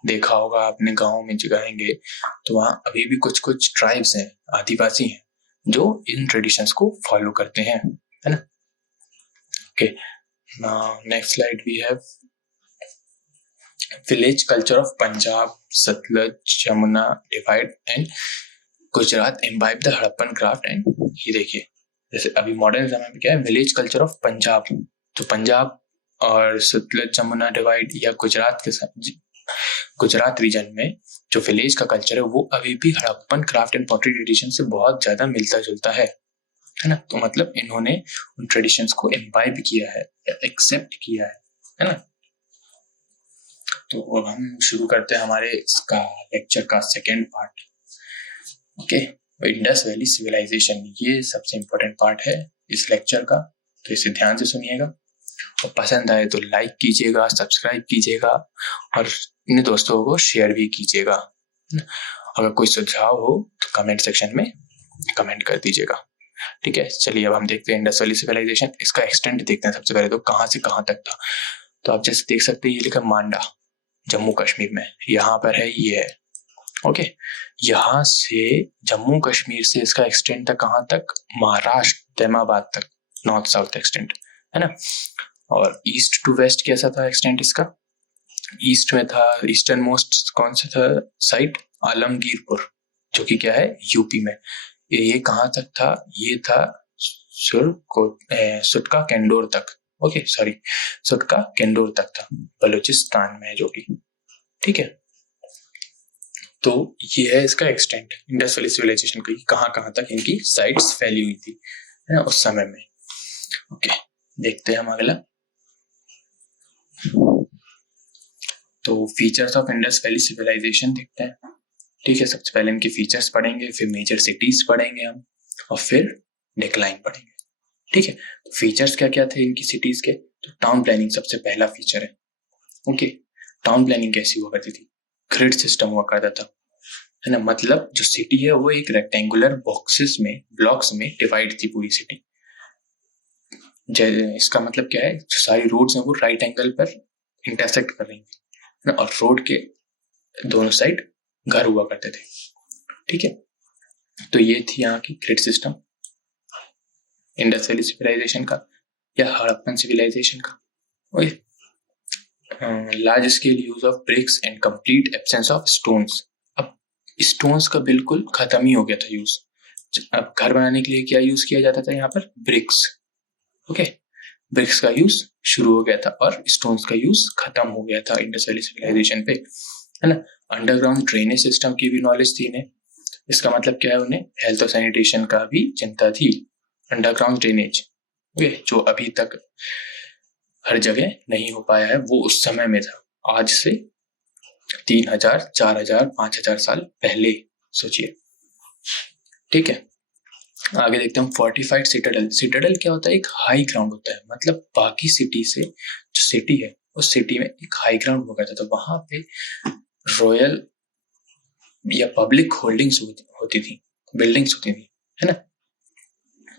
देखा होगा आपने, गाँव में जाएंगे तो वहाँ अभी भी कुछ कुछ ट्राइब्स हैं, आदिवासी हैं, जो इन ट्रेडिशंस को फॉलो करते हैं, है ना। Okay, now next slide we have village culture of Punjab, Sutlej, Yamuna divide and Gujarat imbibe the Harappan craft and. ये देखिए, जैसे अभी मॉडर्न समय में क्या है, विलेज कल्चर ऑफ पंजाब, जो पंजाब और सतलज यमुना डिवाइड या गुजरात रीजन में जो विलेज का कल्चर है वो अभी भी Harappan craft and pottery tradition से बहुत ज्यादा मिलता जुलता है ना। तो मतलब इन्होंने उन ट्रेडिशंस को इम्बाइब किया है, एक्सेप्ट किया है ना। तो अब हम शुरू करते हैं हमारे इसका लेक्चर का second part. Okay, Indus valley civilisation, ये सबसे इम्पोर्टेंट पार्ट है इस लेक्चर का, तो इसे ध्यान से सुनिएगा और पसंद आए तो लाइक कीजिएगा, सब्सक्राइब कीजिएगा और अपने दोस्तों को शेयर भी कीजिएगा। अगर कोई सुझाव हो तो कमेंट सेक्शन में कमेंट कर दीजिएगा। ठीक है, चलिए अब हम देखते हैं इंडस वैली सिविलाइजेशन। इसका एक्सटेंट देखते हैं सबसे पहले, तो कहाँ से कहाँ तक था। तो आप जैसे देख सकते हैं, ये लिखा मांडा, जम्मू कश्मीर में, यहाँ पर है, ये है। ओके, यहाँ से जम्मू कश्मीर से इसका एक्सटेंट था कहाँ तक? महाराष्ट्र, तैमाबाद तक, नॉर्थ साउथ एक्सटेंट, है ना। और ईस्ट टू वेस्ट कैसा था एक्सटेंट इसका? ईस्ट में था, ईस्टर्न मोस्ट कौन सा था साइट? आलमगीरपुर, जो कि क्या है, यूपी में। ये कहाँ तक था? ये था सुटका केंडोर तक। ओके सॉरी, सुटका केंडोर तक था, बलूचिस्तान में, जो कि ठीक है। तो ये है इसका एक्सटेंट इंडस वैली सिविलाइजेशन की, कहाँ कहाँ तक इनकी साइट्स फैली हुई थी, है ना, उस समय में। ओके, देखते हैं हम अगला। तो features of Indus valley civilisation देखते हैं। ठीक है, सबसे पहले इनके फीचर्स पढ़ेंगे, फिर मेजर सिटीज पढ़ेंगे हम, और फिर डिक्लाइन पढ़ेंगे। ठीक है, तो फीचर्स क्या क्या थे इनकी सिटीज के? तो टाउन प्लानिंग सबसे पहला फीचर है। ओके, टाउन प्लानिंग कैसी हुआ करती थी? ग्रिड सिस्टम हुआ करता था, है ना। मतलब जो सिटी है वो एक रेक्टेंगुलर बॉक्सेस में, ब्लॉक्स में डिवाइड थी पूरी सिटी। इसका मतलब क्या है, जो सारी रोड्स हैं वो राइट एंगल पर इंटरसेक्ट कर रही थी, और रोड के दोनों साइड घर हुआ करते थे। ठीक है, तो ये थी यहाँ की grid system Indus valley civilisation का या हड़प्पन सिविलाइजेशन का। Large scale use of bricks and complete absence of stones. अब स्टोन्स का बिल्कुल खत्म ही हो गया था यूज। अब घर बनाने के लिए क्या यूज किया जाता था यहाँ पर? ब्रिक्स। ओके, ब्रिक्स का यूज शुरू हो गया था और स्टोन्स का यूज खत्म हो गया था इंडस वैली सिविलाइजेशन पे, है ना। अंडरग्राउंड ड्रेनेज सिस्टम की भी नॉलेज थी इन्हें। इसका मतलब क्या है, उन्हें हेल्थ और सैनिटेशन का भी चिंता थी। अंडरग्राउंड ड्रेनेज, जो अभी तक हर जगह नहीं हो पाया है, वो उस समय में था, आज से 3000, 4000, 5000 साल पहले, सोचिए। ठीक है, आगे देखते हैं फोर्टिफाइड सिटाडेल। सिटाडेल क्या होता है? एक हाई ग्राउंड होता है, मतलब बाकी सिटी से जो सिटी है उस सिटी में एक हाई ग्राउंड हुआ करता था, वहां पे रॉयल या पब्लिक होल्डिंग्स होती थी, बिल्डिंग्स होती थी, है ना।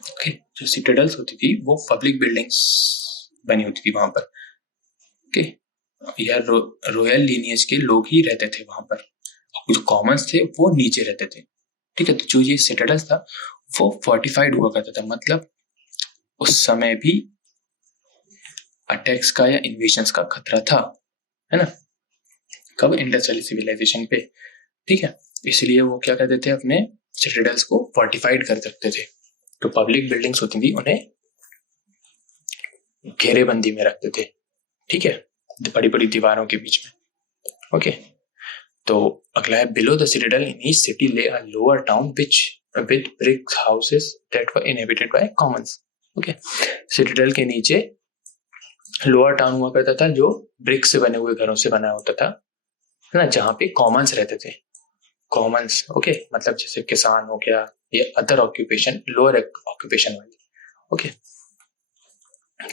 ओके, जो सिटाडल्स होती थी वो पब्लिक बिल्डिंग्स बनी होती थी वहां पर। ओके, या रॉयल लीनियज के लोग ही रहते थे वहां पर, और जो कॉमन्स थे वो नीचे रहते थे। ठीक है, तो जो ये सिटाडल्स था वो फोर्टिफाइड हुआ करता था, मतलब उस समय भी अटैक्स का या इन्वेजन्स का खतरा था, है ना। कब? इंडस वैली सिविलाइजेशन पे। ठीक है, इसलिए वो क्या करते थे, अपने सिटाडल्स को फोर्टिफाइड कर सकते थे। तो पब्लिक बिल्डिंग्स होती थी उन्हें घेरेबंदी में रखते थे। ठीक है, बड़ी बड़ी दीवारों के बीच में। ओके, तो अगला है, below the citadel in each city lay a lower town which with brick houses that were inhabited by commons. Okay, citadel के नीचे लोअर टाउन हुआ करता था जो ब्रिक से बने हुए घरों से बना होता था, है ना, जहाँ पे कॉमन्स रहते थे। कॉमन्स, ओके, मतलब जैसे किसान हो गया या अदर ऑक्यूपेशन, लोअर ऑक्यूपेशन वाले। ओके,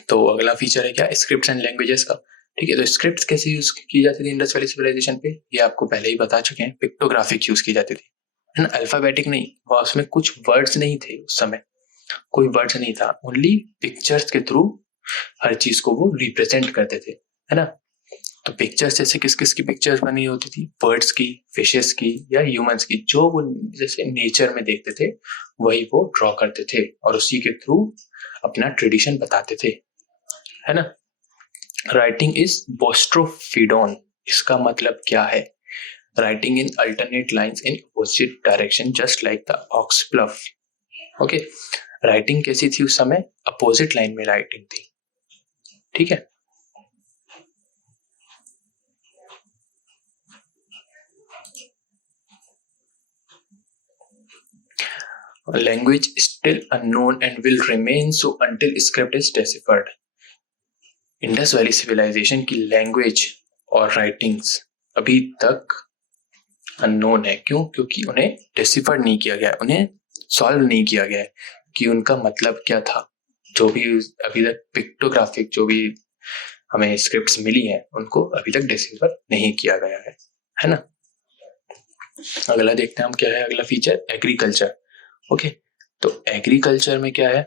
तो अगला फीचर है क्या, स्क्रिप्ट्स एंड लैंग्वेजेस का। ठीक है, तो स्क्रिप्ट्स कैसे यूज की जाती थी इंडस वैली सिविलाइजेशन पे, ये आपको पहले ही बता चुके हैं। पिक्टोग्राफिक यूज की जाती थी, है ना, अल्फाबेटिक नहीं, वह उसमें कुछ वर्ड्स नहीं थे उस समय, कोई वर्ड्स नहीं था, ओनली पिक्चर्स के थ्रू हर चीज को वो रिप्रेजेंट करते थे, है ना। तो पिक्चर्स जैसे किस किस की पिक्चर्स बनी होती थी, बर्ड्स की, फिशेस की या ह्यूमंस की, जो वो जैसे नेचर में देखते थे वही वो ड्रॉ करते थे और उसी के थ्रू अपना ट्रेडिशन बताते थे, है ना। राइटिंग इज बोस्ट्रोफिडोन, इसका मतलब क्या है, writing in alternate lines in opposite direction just like the ox plough. Okay, writing कैसी थी उस समय, अपोजिट लाइन में राइटिंग थी। ठीक है, language still unknown and will remain so until script is deciphered। Indus valley civilisation की language और राइटिंग्स अभी तक अननोन है। क्यों? क्योंकि उन्हें डिसिफर नहीं किया गया, उन्हें सॉल्व नहीं किया गया है कि उनका मतलब क्या था। जो भी अभी तक पिक्टोग्राफिक जो भी हमें स्क्रिप्ट्स मिली हैं उनको अभी तक डिसिफर नहीं किया गया है ना। अगला देखते हैं हम क्या है, अगला फीचर एग्रीकल्चर। ओके, तो एग्रीकल्चर में क्या है,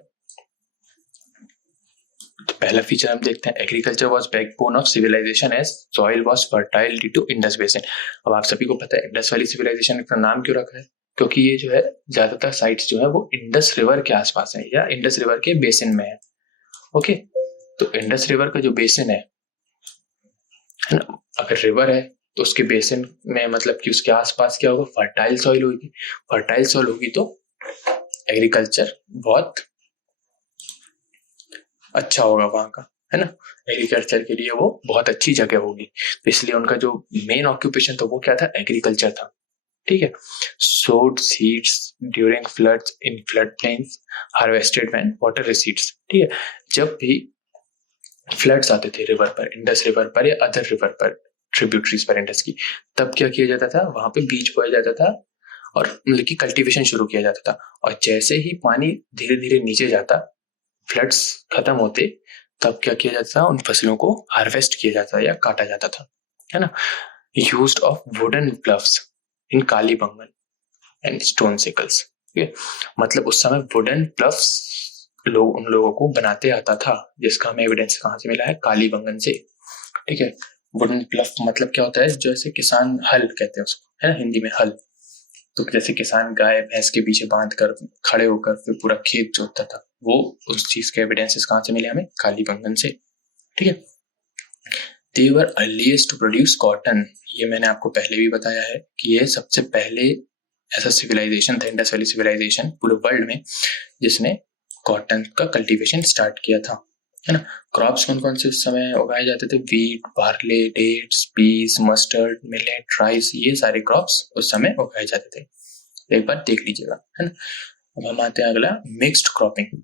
तो पहला फीचर हम देखते हैं, agriculture was backbone of civilisation as soil was fertile due to Indus basin. अब आप सभी को पता है इंडस वैली सिविलाइजेशन का नाम क्यों रखा है, क्योंकि ये जो है ज्यादातर साइट्स जो है वो इंडस रिवर के आसपास है या इंडस रिवर के बेसिन में है। ओके, तो इंडस रिवर का जो बेसिन है ना, अगर रिवर है तो उसके बेसिन में मतलब कि उसके आसपास क्या होगा, फर्टाइल सॉइल होगी। फर्टाइल सॉइल होगी तो एग्रीकल्चर बहुत अच्छा होगा वहां का, है ना। एग्रीकल्चर के लिए वो बहुत अच्छी जगह होगी, तो इसलिए उनका जो मेन ऑक्यूपेशन था वो क्या था, एग्रीकल्चर था। ठीक है, सोड seeds during floods in flood plains, harvested when water recedes. ठीक है, जब भी फ्लड्स आते थे रिवर पर, इंडस रिवर पर या अदर रिवर पर, ट्रिब्यूटरीज पर इंडस की, तब क्या किया जाता था, वहां पे बीज बोया जाता था और मतलब की कल्टीवेशन शुरू किया जाता था। और जैसे ही पानी धीरे धीरे नीचे जाता, फ्लड्स खत्म होते, तब क्या किया जाता था, उन फसलों को हार्वेस्ट किया जाता या काटा जाता था, है ना। Used of wooden ploughs in Kalibangan and stone sickles. मतलब उस समय वुडन प्लफ्स लोग उन लोगों को बनाते आता था, जिसका हमें एविडेंस कहाँ से मिला है, कालीबंगन से। ठीक है, वुडन प्लफ मतलब क्या होता है, जैसे किसान हल कहते हैं उसको, है ना, हिंदी में हल। तो जैसे किसान गाय भैंस के पीछे बांध कर खड़े होकर फिर पूरा खेत जोतता था, वो उस चीज के एविडेंसेस कहाँ से मिले हमें, कालीबंगन से। ठीक है, दे वर अर्लीस्ट टू प्रोड्यूस कॉटन, ये मैंने आपको पहले भी बताया है कि ये सबसे पहले ऐसा सिविलाइजेशन था, इंडस वैली सिविलाइजेशन पूरे वर्ल्ड में, जिसने कॉटन का कल्टीवेशन स्टार्ट किया था, है ना। क्रॉप्स कौन कौन से उस समय उगाए जाते थे, wheat, barley, dates, peas, mustard, millet, rice, ये सारे क्रॉप्स उस समय उगाए जाते थे। एक बार देख लीजिएगा, है ना। अब हम आते हैं अगला, मिक्स्ड क्रॉपिंग।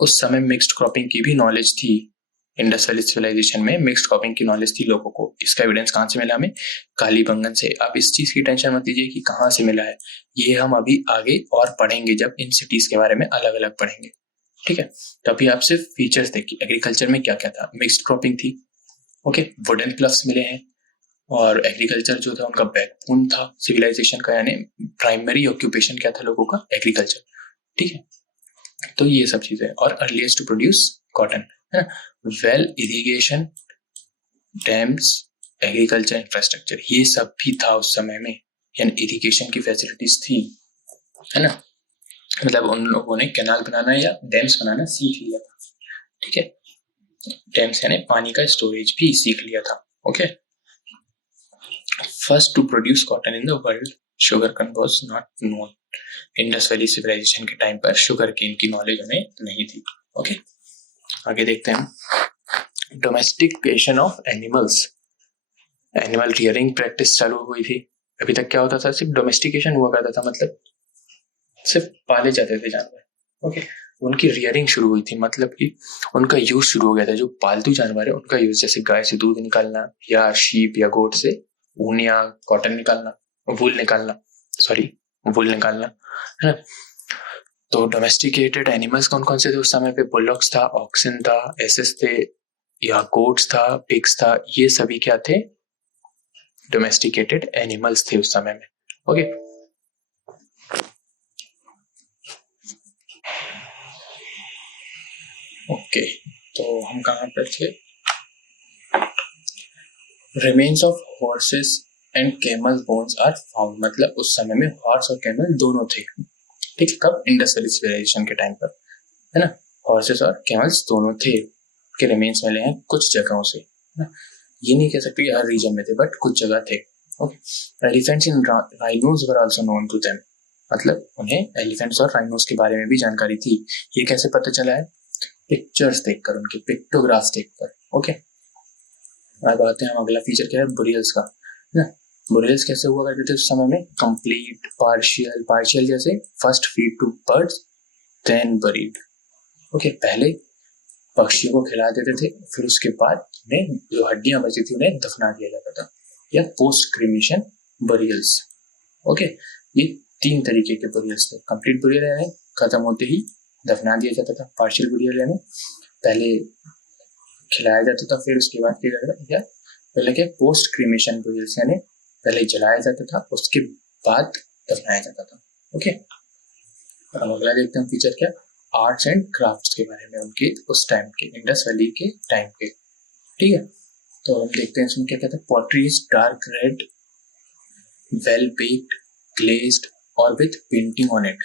उस समय मिक्स्ड क्रॉपिंग की भी नॉलेज थी, इंडस वैली सिविलाइजेशन में मिक्स्ड क्रॉपिंग की नॉलेज थी लोगों को। इसका एविडेंस कहाँ से मिला हमें, कालीबंगन से। अब इस चीज की टेंशन मत लीजिए कि कहाँ से मिला है, ये हम अभी आगे और पढ़ेंगे जब इन सिटीज के बारे में अलग अलग पढ़ेंगे। ठीक है, तो अभी आप सिर्फ फीचर्स देखिए, एग्रीकल्चर में क्या क्या था, मिक्स्ड क्रॉपिंग थी। ओके, वुडन प्लफ्स मिले हैं, और एग्रीकल्चर जो था उनका बैकबोन था सिविलाइजेशन का, यानी प्राइमरी ऑक्यूपेशन क्या था लोगों का, एग्रीकल्चर। ठीक है, तो ये सब चीजें, और अर्लीस्ट टू प्रोड्यूस कॉटन, है ना। Well irrigation, dams, agriculture infrastructure, ये सब भी था उस समय में, यानी इरिगेशन की फैसिलिटीज थी, है ना। मतलब उन लोगों ने कैनाल बनाना या डैम्स बनाना सीख लिया था, ठीक है। डैम्स यानी पानी का स्टोरेज भी सीख लिया था, okay. First to produce cotton in the world, sugarcane was not known. Indus valley civilisation के टाइम पर शुगर केन की नॉलेज हमें नहीं थी, ओके। आगे देखते हैं। Domestication of animals, animal rearing practice चालू हुई थी। अभी तक क्या होता था, सिर्फ डोमेस्टिकेशन हुआ करता था, मतलब सिर्फ पाले जाते थे जानवर, ओके। उनकी रियरिंग शुरू हुई थी, मतलब कि उनका यूज शुरू हो गया था। जो पालतू जानवर है उनका यूज, जैसे गाय से दूध निकालना या शीप या गोट से ऊन या कॉटन निकालना, वूल निकालना, है ना। तो डोमेस्टिकेटेड एनिमल्स कौन कौन से थे उस समय पे? बुलॉक्स था, ऑक्सिन था, एसेस थे, या गोट्स था, पिग्स था, ये सभी क्या थे? डोमेस्टिकेटेड एनिमल्स थे उस समय में, ओके। ओके, तो हम कहाँ पर थे? Remains of horses and camel bones are found, मतलब उस समय में हॉर्स और कैमल दोनों थे, ठीक। कब? इंडस वैली सिविलाइजेशन के टाइम पर, है ना। हॉर्सेस और कैमल्स दोनों थे, के रिमेन्स मिले हैं कुछ जगहों से, है ना। ये नहीं कह सकते हर रीजन में थे, बट कुछ जगह थे, okay. Elephants and rhinos were also known to them, मतलब उन्हें एलिफेंट्स और राइनोस के बारे में भी जानकारी थी। ये कैसे पता चला है? पिक्चर्स देखकर, उनके पिक्टोग्राफ्स देखकर, ओके। अब आते हैं हम, अगला फीचर क्या है? बुरियल्स का, है ना। बुरियल्स कैसे हुआ करते थे उस समय में? कंप्लीट, पार्शियल जैसे first feed to birds then buried, okay. पहले पक्षियों को खिला देते थे, फिर उसके बाद उन्हें जो हड्डियां बची थी उन्हें दफना दिया जाता था, या पोस्ट क्रिमेशन बुरियल्स, ओके। ये 3 तरीके के बुरियल्स थे। कंप्लीट बुरियल यानी खत्म होते ही दफना दिया जाता था, पार्शियल बुरियल यानी पहले खिलाया जाता था फिर उसके बाद किया जाता था, या पहले क्या पोस्ट क्रिमेशन बुरियल्स यानी पहले जलाया जाता था उसके बाद दफनाया जाता था, ओके। अब अगला देखते हैं फीचर क्या? आर्ट्स एंड क्राफ्ट्स के बारे में, उनके उस टाइम के, इंडस वैली के टाइम के, ठीक है। तो हम देखते हैं इसमें क्या कहते हैं। Pottery is dark red, well baked, glazed और विद पेंटिंग ऑन इट।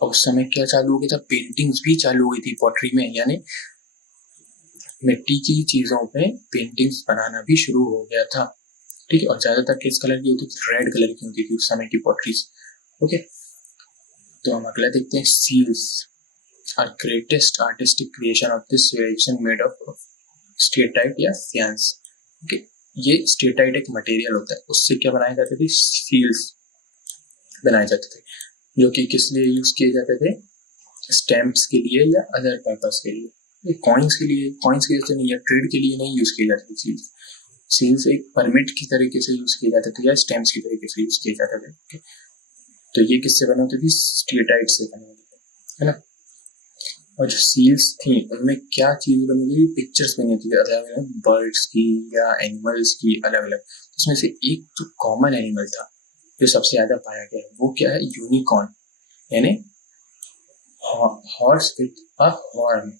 और उस समय क्या चालू हो गया था? पेंटिंग्स भी चालू हुई थी पॉटरी में, यानी मिट्टी की चीजों पे पेंटिंग्स बनाना भी शुरू हो गया था, ठीक है। और ज्यादातर किस कलर की होती थी? रेड कलर की होती थी उस समय की पॉटरीज, ओके। तो हम अगला देखते हैं। Seals are greatest artistic creation of this civilisation made of steatite या फ्यांस, ओके। ये स्टेटाइट एक मटेरियल होता है, उससे क्या बनाए जाते थे? सील्स बनाए जाते थे, जो कि किस लिए यूज किए जाते थे? स्टैम्प्स के लिए या अदर पर्पस के लिए। कॉइन्स के लिए, कॉइन्स के जैसे नहीं, या ट्रेड के लिए नहीं यूज किए जाते थे सील्स। सील्स एक परमिट की तरीके से यूज किए जाते थे या स्टैम्प्स की तरीके से यूज किए जाते थे, okay? तो ये किससे बने होते थे? स्टेटाइट से बने होते थे, है ना। और जो सील्स थी उनमें क्या चीज बनी थी? पिक्चर्स बनी थी अलग अलग बर्ड्स की या एनिमल्स की, अलग अलग। उसमें से एक जो कॉमन एनिमल था जो सबसे ज्यादा पाया गया वो क्या है? यूनिकॉर्न, यानी हॉर्स विद अ हॉर्न,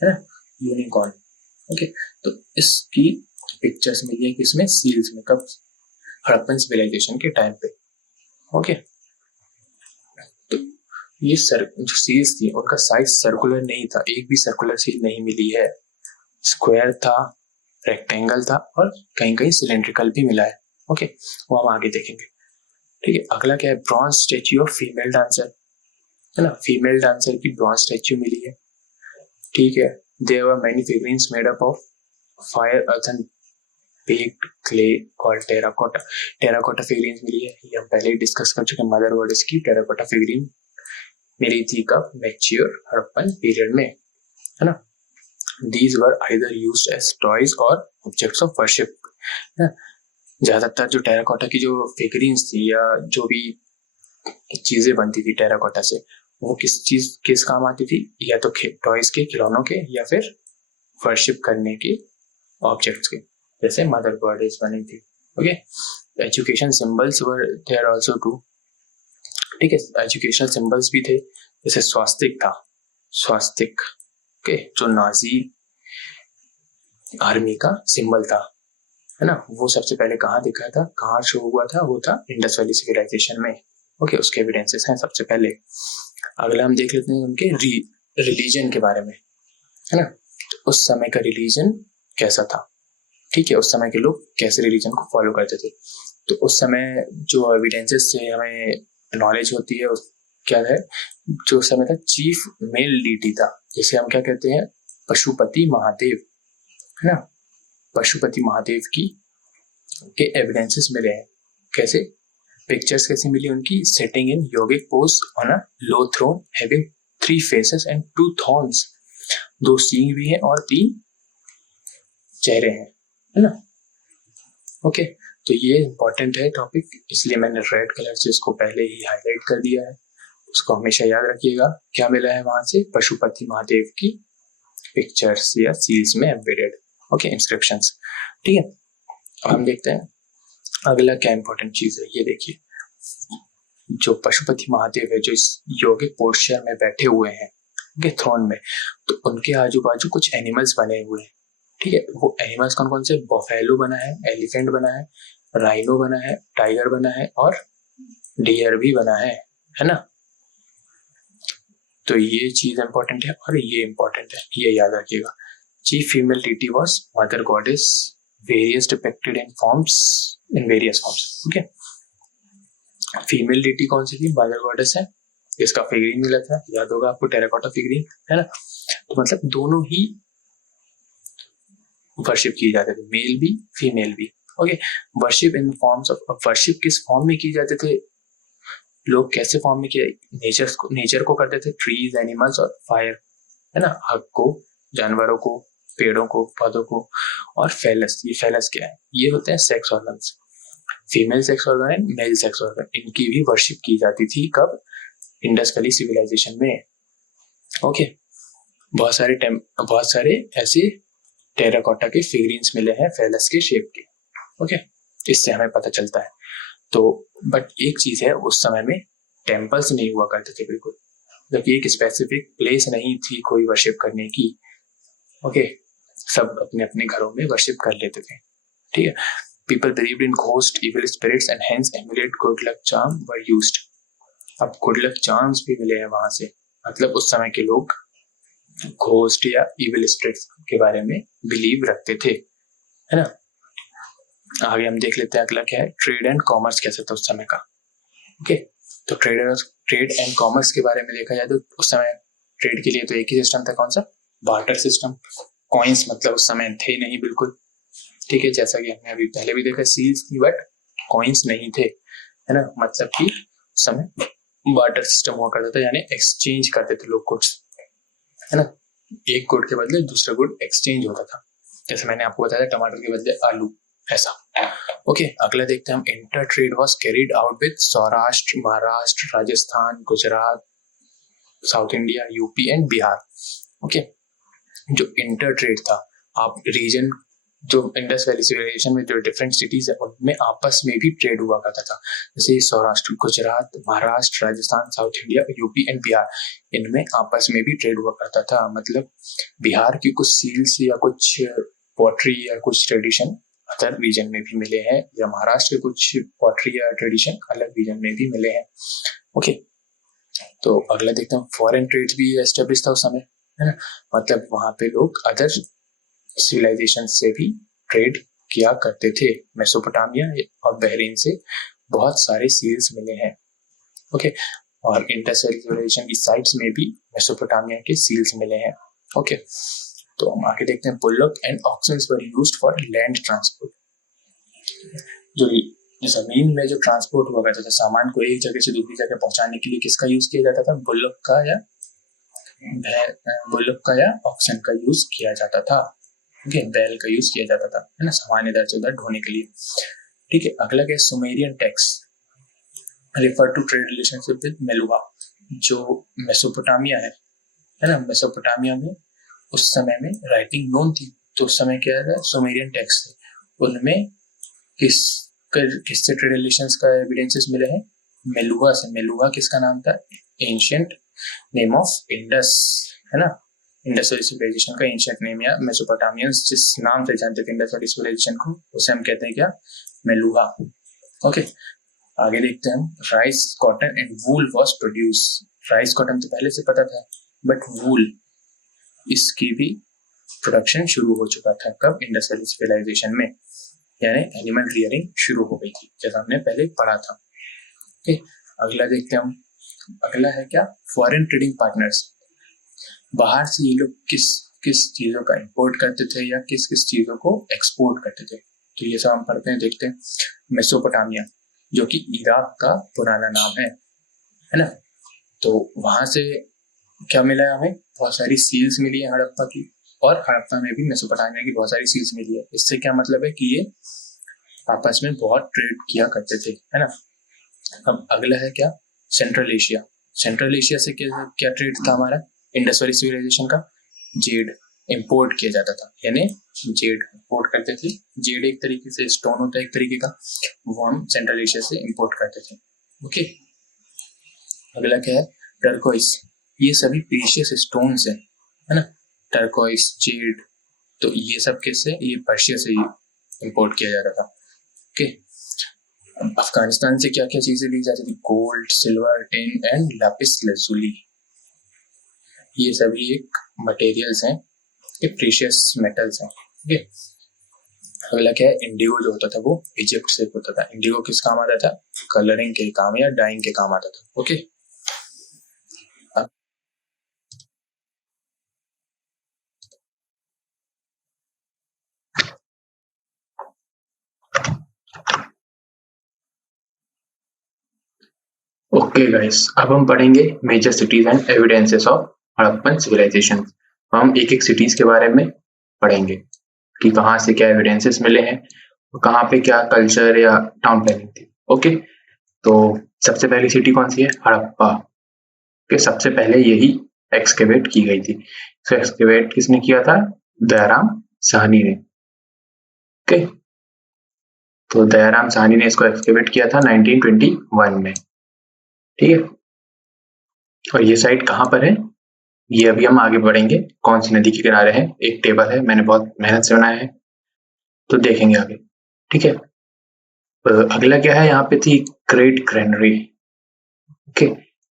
है ना, यूनिकॉर्न, ओके। तो इसकी पिक्चर्स मिली है किसमें? सील्स में। कब? हड़प्पन सिविलाइजेशन के टाइम पे, ओके। तो ये जो सील्स थी उनका साइज सर्कुलर नहीं था, एक भी सर्कुलर सील नहीं मिली है। स्क्वायर था, रेक्टेंगल था और कहीं कहीं सिलेंड्रिकल भी मिला है, ओके। वो हम आगे देखेंगे, ठीक है। अगला क्या है? Bronze statue of female dancer, है ना। फीमेल डांसर की ब्रॉन्ज स्टेच्यू मिली है, ठीक है। There were many figurines made up of fire, earthen, baked clay called terracotta. Terracotta figurines मिली है, ये हम पहले ही डिस्कस कर चुके हैं। मदर गॉडेस की टेराकोटा फिगरीन मिली थी कब? मैच्योर हड़प्पन पीरियड में, है ना। These were either used as toys or objects of worship, है ना। ज्यादातर जो टेराकोटा की जो फिगरीन्स थी या जो भी चीजें बनती थी टेराकोटा से, वो किस काम आती थी? या तो टॉयज के, खिलौनों के, या फिर वर्शिप करने के ऑब्जेक्ट्स के, जैसे मदर गॉडेस बनी थी, okay. Education symbols were there also too, ठीक है। एजुकेशनल सिंबल्स भी थे, जैसे स्वास्तिक था, स्वास्तिक, ओके, जो नाजी आर्मी का सिंबल था, है ना, वो सबसे पहले कहाँ दिखा था, कहाँ शो हुआ था, वो था इंडस वैली सिविलाइजेशन में। ओके, उसके एविडेंसेस हैं सबसे पहले। अगला हम देख लेते हैं उनके रिलीजन के बारे में, है ना, तो उस समय का रिलीजन कैसा था, ठीक है, उस समय के लोग कैसे रिलीजन को फॉलो करते थे। तो उस समय जो एविडेंसेस से हमें नॉलेज होती है क्या है, जो समय था चीफ मेल डीटी था, जिसे हम क्या कहते हैं, पशुपति महादेव, है ना, पशुपति महादेव की के एविडेंसेस मिले हैं। कैसे, पिक्चर्स कैसे मिली उनकी, setting in yogic pose on a low throne having 3 faces and 2 thorns, 2 सींग भी हैं और 3 चेहरे हैं, है ना। ओके, तो ये इंपॉर्टेंट है टॉपिक, इसलिए मैंने रेड कलर से इसको पहले ही हाईलाइट कर दिया है, उसको हमेशा याद रखिएगा। क्या मिला है वहां से, पशुपति महादेव की पिक्चर्स या सील्स में एम्बेडेड, ओके, इंस्क्रिप्शंस, ठीक है। अब हम देखते हैं अगला क्या इंपॉर्टेंट चीज है, ये देखिए, जो पशुपति महादेव है, जो इस योगिक पोस्चर में बैठे हुए हैं, उनके थ्रोन में, तो उनके आजू बाजू कुछ एनिमल्स बने हुए हैं, ठीक है। वो एनिमल्स कौन कौन से, बफेलो बना है, एलिफेंट बना है, राइनो बना है, टाइगर बना है और डियर भी बना है ना। तो ये चीज इंपॉर्टेंट है और ये इंपॉर्टेंट है, ये याद रखिएगा। Chief female deity was mother goddess, various depicted in forms, in various forms, okay. Female deity कौन सी थी, मदर गॉडेस है, इसका फिगरिन मिला था, याद होगा आपको, टेराकोटा फिगरिन, है ना। तो मतलब दोनों ही वर्शिप किए जाते थे, मेल भी फीमेल भी, okay. Worship in forms of, worship किस फॉर्म में किए जाते थे, लोग कैसे फॉर्म में किए, नेचर को करते थे, ट्रीज, एनिमल्स और फायर, है ना, आग को, जानवरों को, पेड़ों को, पौधों को, और फेलस, ये फेलस क्या है, ये होते हैं sex organs, female sex organ and male sex organ, इनकी भी वर्शिप की जाती थी, कब, इंडस वैली सिविलाइजेशन में, ओके। बहुत सारे ऐसे टेराकोटा के फिगरीन्स मिले हैं फेलस के शेप के, ओके, इससे हमें पता चलता है। तो बट एक चीज है, उस समय में टेम्पल्स नहीं हुआ करते थे बिल्कुल, मतलब एक स्पेसिफिक प्लेस नहीं थी कोई वर्शिप करने की, ओके, सब अपने अपने घरों में वर्शिप कर लेते थे, ठीक है। People believed in ghost, evil spirits and hence amulet good luck charm were used. अब गुड लक चार्म्स भी मिले हैं वहां से, मतलब उस समय के लोग घोस्ट या इविल स्पिरिट्स के बारे में बिलीव रखते थे, है ना। आगे हम देख लेते हैं अगला क्या है, ट्रेड एंड कॉमर्स कैसे था उस समय का, ओके। तो ट्रेड एंड कॉमर्स के बारे में देखा जाए तो उस समय ट्रेड के लिए तो एक ही सिस्टम था, कौन सा, बार्टर सिस्टम। कॉइन्स मतलब उस समय थे नहीं बिल्कुल, ठीक है, जैसा कि हमने अभी पहले भी देखा, सील्स थी बट कॉइन्स नहीं थे, है ना, मतलब कि उस समय बार्टर सिस्टम हुआ करता था, यानी एक्सचेंज करते थे लोग गुड्स, है ना, एक गुड के बदले दूसरा गुड एक्सचेंज होता था, जैसे मैंने आपको बताया टमाटर के बदले आलू, ऐसा, ओके। अगला देखते हैं हम, inter trade was carried out with Saurashtra, Maharashtra, Rajasthan, Gujarat, south India, UP and Bihar, okay. जो इंटर ट्रेड था, आप रीजन, जो इंडस वैली सिविलाइजेशन में जो डिफरेंट सिटीज है उनमें आपस में भी ट्रेड हुआ करता था, जैसे Saurashtra, Gujarat, Maharashtra, Rajasthan, south India, UP and Bihar, इनमें आपस में भी ट्रेड हुआ करता था। मतलब बिहार की कुछ सील्स या कुछ पॉटरी या कुछ ट्रेडिशन अदर रीजन में भी मिले हैं, या महाराष्ट्र के कुछ पॉटरी या ट्रेडिशन अलग रीजन में भी मिले हैं, ओके। तो अगला देखते हैं, फॉरेन ट्रेड भी एस्टेब्लिश था उस समय, है ना, मतलब वहां पे लोग अदर सिविलाइजेशन से भी ट्रेड किया करते थे। मेसोपोटामिया और बहरीन से बहुत सारे सील्स मिले हैं, ओके, और इंडस वैली सिविलाइजेशन की साइट्स में भी मेसोपोटामिया के सील्स मिले हैं, ओके। तो हम आगे देखते हैं, bullock and oxens were used for land transport. जो जमीन में जो ट्रांसपोर्ट हुआ करता था, सामान को एक जगह से दूसरी जगह पहुंचाने के लिए किसका यूज किया जाता था, बुल्लक का या ऑक्सन का यूज किया जाता था, ओके, बैल का यूज किया जाता था, है ना, सामान इधर से उधर ढोने के लिए, ठीक है। अगला क्या, Sumerian text refer to trade relationship with Meluha, जो मेसोपोटामिया है ना, मेसोपोटामिया में उस समय में राइटिंग नोन थी, तो उस समय क्या था, सुमेरियन टेक्स्ट थे, उनमें किससे ट्रेड रिलेशंस का एविडेंसेस मिले हैं, मेलुहा से। मेलुहा किसका नाम था, एंशिएंट नेम ऑफ इंडस, है ना। इंडस वैली सिविलाइजेशन का एंशिएंट नेम या मेसोपोटामियंस जिस नाम से जानते थे इंडस वैली सिविलाइजेशन को, उसे हम कहते हैं क्या, मेलुहा। ओके, आगे देखते हैं हम। Rice, cotton and wool was produce. Rice cotton तो पहले से पता था, बट वूल इसकी भी प्रोडक्शन शुरू हो चुका था। कब? इंडस वैली सिविलाइजेशन में, यानी एनिमल रियरिंग शुरू हो गई थी, जैसा हमने पहले पढ़ा था। ओके, अगला देखते हैं हम। अगला है क्या, फॉरेन ट्रेडिंग पार्टनर्स। बाहर से ये लोग किस किस चीजों का इंपोर्ट करते थे या किस किस चीजों को एक्सपोर्ट करते थे, तो ये सब हम पढ़ते हैं, देखते हैं। मेसोपोटामिया, जो कि इराक का पुराना नाम है ना। तो वहां से क्या मिला है हमें, बहुत सारी सील्स मिली है हड़प्पा की, और हड़प्पा में भी मेसोपोटामिया की बहुत सारी सील्स मिली है। इससे क्या मतलब है कि ये आपस में बहुत ट्रेड किया करते थे, है ना। अब अगला है क्या, सेंट्रल एशिया। सेंट्रल एशिया से क्या क्या ट्रेड था हमारा इंडस वैली सिविलाइजेशन का, जेड इंपोर्ट किया जाता था, यानी जेड इंपोर्ट करते थे। जेड एक तरीके से स्टोन होता है एक तरीके का, वो हम सेंट्रल एशिया से इंपोर्ट करते थे। ओके, अगला क्या है, टर्कोइस। ये सभी प्रीशियस स्टोन्स है ना, टर्कोइस, जेड, तो ये सब किससे, ये पर्शिया से इंपोर्ट किया जाता था। ओके, अफगानिस्तान से क्या क्या चीजें ली जाती थी, gold, silver, tin and lapis lazuli. ये सभी एक मटेरियल्स हैं, ये प्रीशियस मेटल्स हैं। ओके, अगला क्या है, इंडिगो जो होता था वो इजिप्ट से होता था। इंडिगो किस काम आता था, कलरिंग के काम या डाइंग के काम आता था। ओके, ओके गाइस, अब हम पढ़ेंगे major cities and evidences of Harappan civilisation. हम एक एक सिटीज के बारे में पढ़ेंगे कि कहाँ से क्या एविडेंसेस मिले हैं, कहाँ पे क्या कल्चर या टाउन प्लानिंग थी। ओके, तो सबसे पहली सिटी कौन सी है, हड़प्पा के। सबसे पहले यही एक्सकेवेट की गई थी। तो एक्सकेवेट किसने किया था, दयाराम साहनी ने। ओके, तो दयाराम साहनी ने इसको एक्सकेवेट किया था 1921 में। ठीक है, और ये साइट कहाँ पर है, ये अभी हम आगे बढ़ेंगे, कौन सी नदी के किनारे है, एक टेबल है, मैंने बहुत मेहनत से बनाया है, तो देखेंगे आगे। ठीक है, अगला क्या है, यहाँ पे थी great granary. Okay,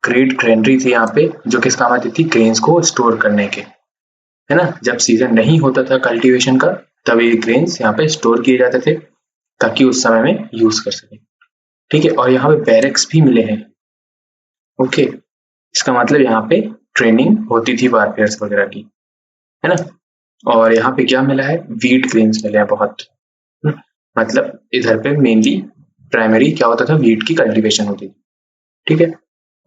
great granary थी यहाँ पे, जो किस काम आती थी, ग्रेन्स को स्टोर करने के, है ना। जब सीजन नहीं होता था कल्टीवेशन का, तब ये ग्रेन्स यहाँ पे स्टोर किए जाते थे ताकि उस समय में यूज कर सके। ठीक है, और यहाँ पे बैरक्स भी मिले हैं। ओके, इसका मतलब यहाँ पे ट्रेनिंग होती थी वारफेयर्स वगैरह की, है ना। और यहाँ पे क्या मिला है, व्हीट ग्रेन्स मिले हैं बहुत, मतलब इधर पे मेनली प्राइमरी क्या होता था, व्हीट की कल्टीवेशन होती थी। ठीक है,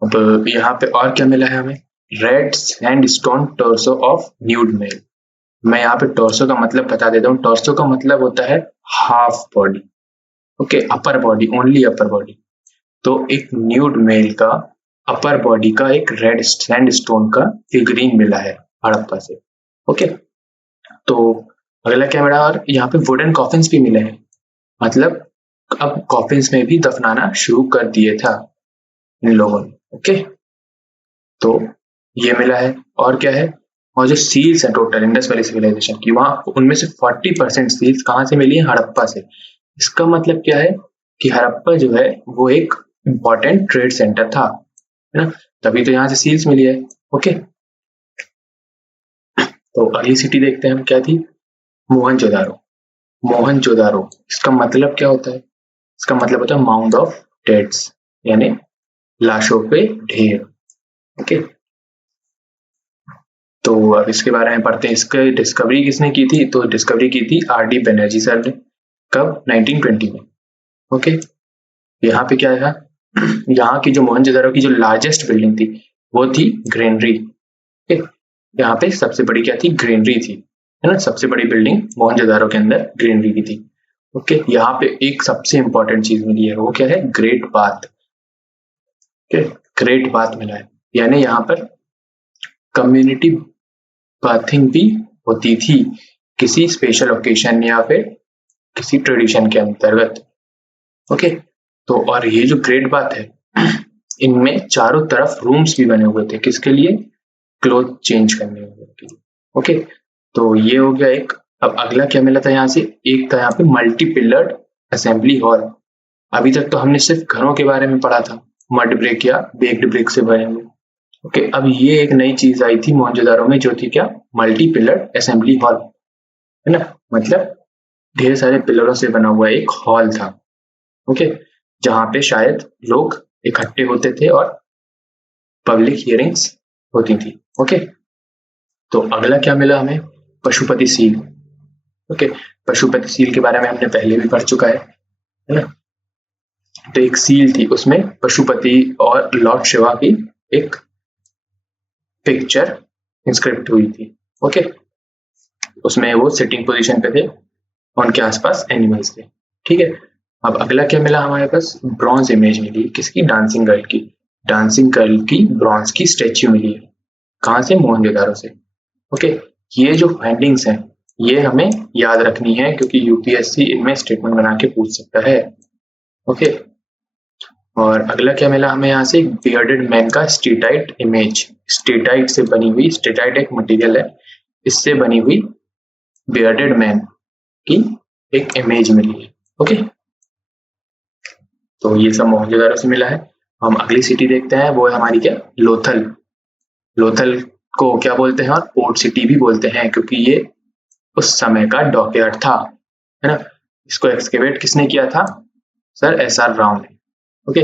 अब यहाँ पे और क्या मिला है हमें, red sandstone torso of nude male. मैं यहाँ पे टोर्सो का मतलब बता देता हूँ। टोर्सो का मतलब होता है half body. Okay, upper body, only upper body. तो एक न्यूड मेल का अपर बॉडी का एक रेड सैंडस्टोन का फिगरीन मिला है हड़प्पा से। ओके, तो अगला क्या मिला, और यहाँ पे वुडन कॉफिन्स भी मिले हैं, मतलब अब कॉफिन्स में भी दफनाना शुरू कर दिए था इन लोगों ने। ओके, तो ये मिला है, और क्या है, और जो सील्स है टोटल इंडस वैली सिविलाइजेशन की, वहां उनमें से 40% सील्स कहाँ से मिली है, हड़प्पा से। इसका मतलब क्या है कि हड़प्पा जो है वो एक इम्पोर्टेंट ट्रेड सेंटर था, है ना, तभी तो यहाँ से सील्स मिली है। ओके, तो अगली सिटी देखते हैं हम, क्या थी, मोहनजोदारो। मोहनजोदारो, इसका मतलब क्या होता है, इसका मतलब होता है माउंड ऑफ डेड्स, यानी लाशों पे ढेर। ओके, तो अब इसके बारे में पढ़ते हैं। इसके डिस्कवरी किसने की थी, तो डिस्कवरी की थी आर.डी. बनर्जी सर ने। कब, 1920 में। ओके, यहाँ पे क्या था, यहाँ की जो मोहनजोदारो की जो लार्जेस्ट बिल्डिंग थी वो थी ग्रेनरी। यहाँ पे सबसे बड़ी क्या थी, ग्रेनरी थी, है ना। सबसे बड़ी बिल्डिंग मोहनजोदारो के अंदर ग्रेनरी की थी। ओके, यहाँ पे एक सबसे इंपॉर्टेंट चीज मिली है, वो क्या है, ग्रेट बाथ। ग्रेट बाथ मिला है, यानी यहाँ पर कम्युनिटी बाथिंग भी होती थी किसी स्पेशल ओकेशन या फिर किसी ट्रेडिशन के अंतर्गत। ओके, तो और ये जो ग्रेट बाथ है, इनमें चारों तरफ रूम्स भी बने हुए थे, किसके लिए, क्लोथ चेंज करने के लिए। ओके, तो ये हो गया एक। अब अगला क्या मिला था यहाँ से, एक था यहाँ पे मल्टी पिलर्ड असेंबली हॉल। अभी तक तो हमने सिर्फ घरों के बारे में पढ़ा था, मड ब्रिक या बेक्ड ब्रिक से बने हुए। ओके, अब ये एक नई चीज आई थी मोहनजोदारो में, जो थी क्या, मल्टी पिलर्ड असेंबली हॉल, है ना। मतलब ढेर सारे पिलरों से बना हुआ एक हॉल था। ओके, जहाँ पे शायद लोग इकट्ठे होते थे और पब्लिक हियरिंग्स होती थी। ओके, तो अगला क्या मिला हमें, Pashupati seal. Okay, Pashupati seal के बारे में हमने पहले भी पढ़ चुका है ना। तो एक सील थी, उसमें पशुपति और लॉर्ड शिवा की एक पिक्चर इंस्क्रिप्ट हुई थी। ओके, उसमें वो सिटिंग पोजीशन पे थे, उनके आसपास एनिमल्स थे। ठीक है, अब अगला क्या मिला हमारे पास, ब्रॉन्ज इमेज मिली, किसकी, डांसिंग गर्ल की। डांसिंग गर्ल की ब्रॉन्ज की स्टेच्यू मिली है, कहाँ से, मोहनजोदारो से। ओके, ये जो फाइंडिंग्स हैं ये हमें याद रखनी है, क्योंकि यूपीएससी इनमें स्टेटमेंट बना के पूछ सकता है। ओके, और अगला क्या मिला हमें यहाँ से, बियर्डेड मैन का स्टेटाइट इमेज। स्टेटाइट से बनी हुई, स्टेटाइट एक मटेरियल है, इससे बनी हुई बियर्डेड मैन की एक इमेज मिली है। ओके, तो ये सब मोहनजोदारो से मिला है। हम अगली सिटी देखते हैं, वो है हमारी क्या, लोथल। लोथल को क्या बोलते हैं, और पोर्ट सिटी भी बोलते हैं, क्योंकि ये उस समय का डॉकयार्ड था, है ना। इसको एक्सकेवेट किसने किया था, सर एसआर राव ने। ओके,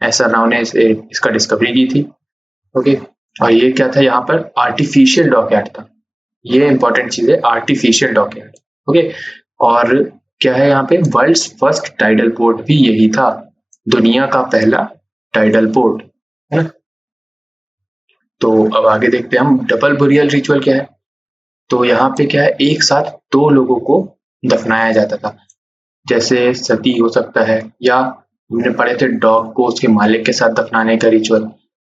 एसआर राव ने इसका डिस्कवरी की थी। ओके, और ये क्या था, यहाँ पर आर्टिफिशियल डॉकयार्ड था। ये इंपॉर्टेंट चीज है, आर्टिफिशियल डॉकयार्ड। ओके, और क्या है यहाँ पे, वर्ल्ड्स फर्स्ट टाइडल पोर्ट भी यही था, दुनिया का पहला टाइडल पोर्ट, है ना। तो अब आगे देखते हैं हम, डबल बुरियल रिचुअल क्या है। तो यहाँ पे क्या है, एक साथ दो लोगों को दफनाया जाता था, जैसे सती हो सकता है, या हमने पढ़े थे डॉग को उसके मालिक के साथ दफनाने का रिचुअल।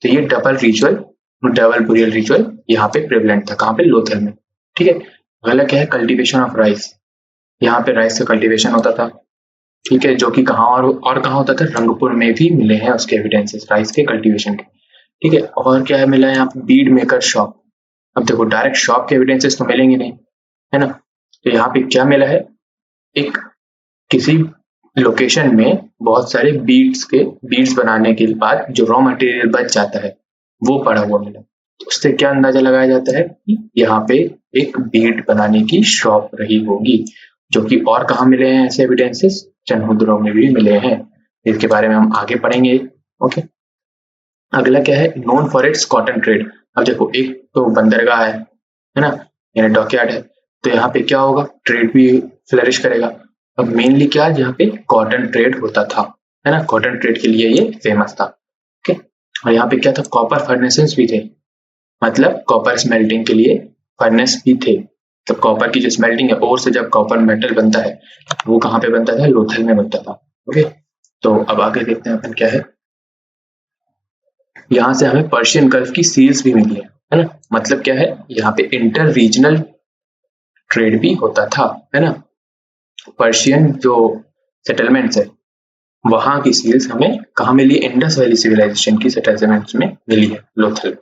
तो ये डबल बुरियल रिचुअल यहाँ पे प्रेवलेंट था, कहाँ पे, लोथल में। ठीक है, अगला क्या है, कल्टीवेशन ऑफ राइस। यहाँ पे राइस का कल्टीवेशन होता था। ठीक है, जो कि कहाँ और कहाँ होता था, रंगपुर में भी मिले हैं उसके एविडेंसेस राइस के कल्टीवेशन के। ठीक है, और क्या है मिला है यहाँ पे, बीड मेकर शॉप। अब देखो डायरेक्ट शॉप के एविडेंसेस तो मिलेंगे नहीं, है ना। तो यहाँ पे क्या मिला है, एक किसी लोकेशन में बहुत सारे बीड्स बनाने के बाद जो रॉ मटेरियल बच जाता है वो पड़ा हुआ मिला। तो उससे क्या अंदाजा लगाया जाता है कि यहाँ पे एक बीड बनाने की शॉप रही होगी, जो कि और कहाँ मिले हैं ऐसे एविडेंसेस, चनहुद्रो में भी मिले हैं। इसके बारे में हम आगे पढ़ेंगे। ओके, अगला क्या है, known for its cotton trade. अब देखो एक तो बंदरगाह है ना, यानी डॉकयार्ड है, तो यहाँ पे क्या होगा, ट्रेड भी फ्लरिश करेगा। अब मेनली क्या, यहाँ पे कॉटन ट्रेड होता था, है ना, कॉटन ट्रेड के लिए ये फेमस था। ओके, और यहाँ पे क्या था, कॉपर फर्नेसेस भी थे, मतलब कॉपर स्मेल्टिंग के लिए फर्नेस भी थे। तो कॉपर की जो स्मेल्टिंग है, ओर से जब कॉपर मेटल बनता है वो कहाँ पे बनता था, लोथल में बनता था। ओके, तो अब आगे देखते हैं अपन क्या है, यहाँ से हमें पर्शियन गल्फ की सील्स भी मिली है ना। मतलब क्या है, यहाँ पे इंटर रीजनल ट्रेड भी होता था, है ना। पर्शियन जो सेटलमेंट्स है वहां की सील्स हमें कहाँ मिली, इंडस वैली सिविलाइजेशन की सेटलमेंट्स में मिली है, लोथल,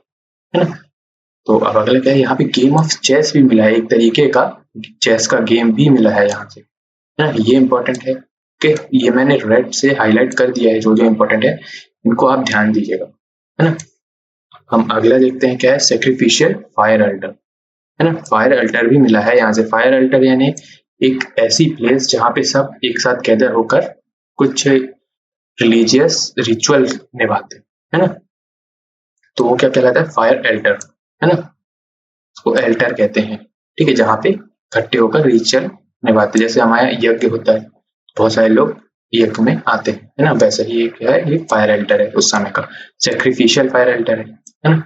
है ना। तो अब अगला क्या है, यहाँ पे गेम ऑफ चेस भी मिला है, एक तरीके का चेस का गेम भी मिला है यहाँ से, है ना। ये इंपॉर्टेंट है कि ये मैंने रेड से हाईलाइट कर दिया है, जो जो इंपॉर्टेंट है इनको आप ध्यान दीजिएगा, है ना। हम अगला देखते हैं क्या है, सेक्रीफिशियल फायर अल्टर, है ना। फायर अल्टर भी मिला है यहाँ से। फायर अल्टर यानी एक ऐसी प्लेस जहाँ पे सब एक साथ गैदर होकर कुछ रिलीजियस रिचुअल निभाते, है ना। तो वो क्या कहलाता है, फायर अल्टर, है ना, उसको अल्टर कहते हैं। ठीक है, जहाँ पे इकट्ठे होकर रिचुअल निभाते, जैसे हमारा यज्ञ होता है, बहुत सारे लोग यज्ञ में आते हैं, है ना, वैसे ही ये क्या है, ये फायर अल्टर है उस समय का, सेक्रीफिशियल फायर अल्टर है ना।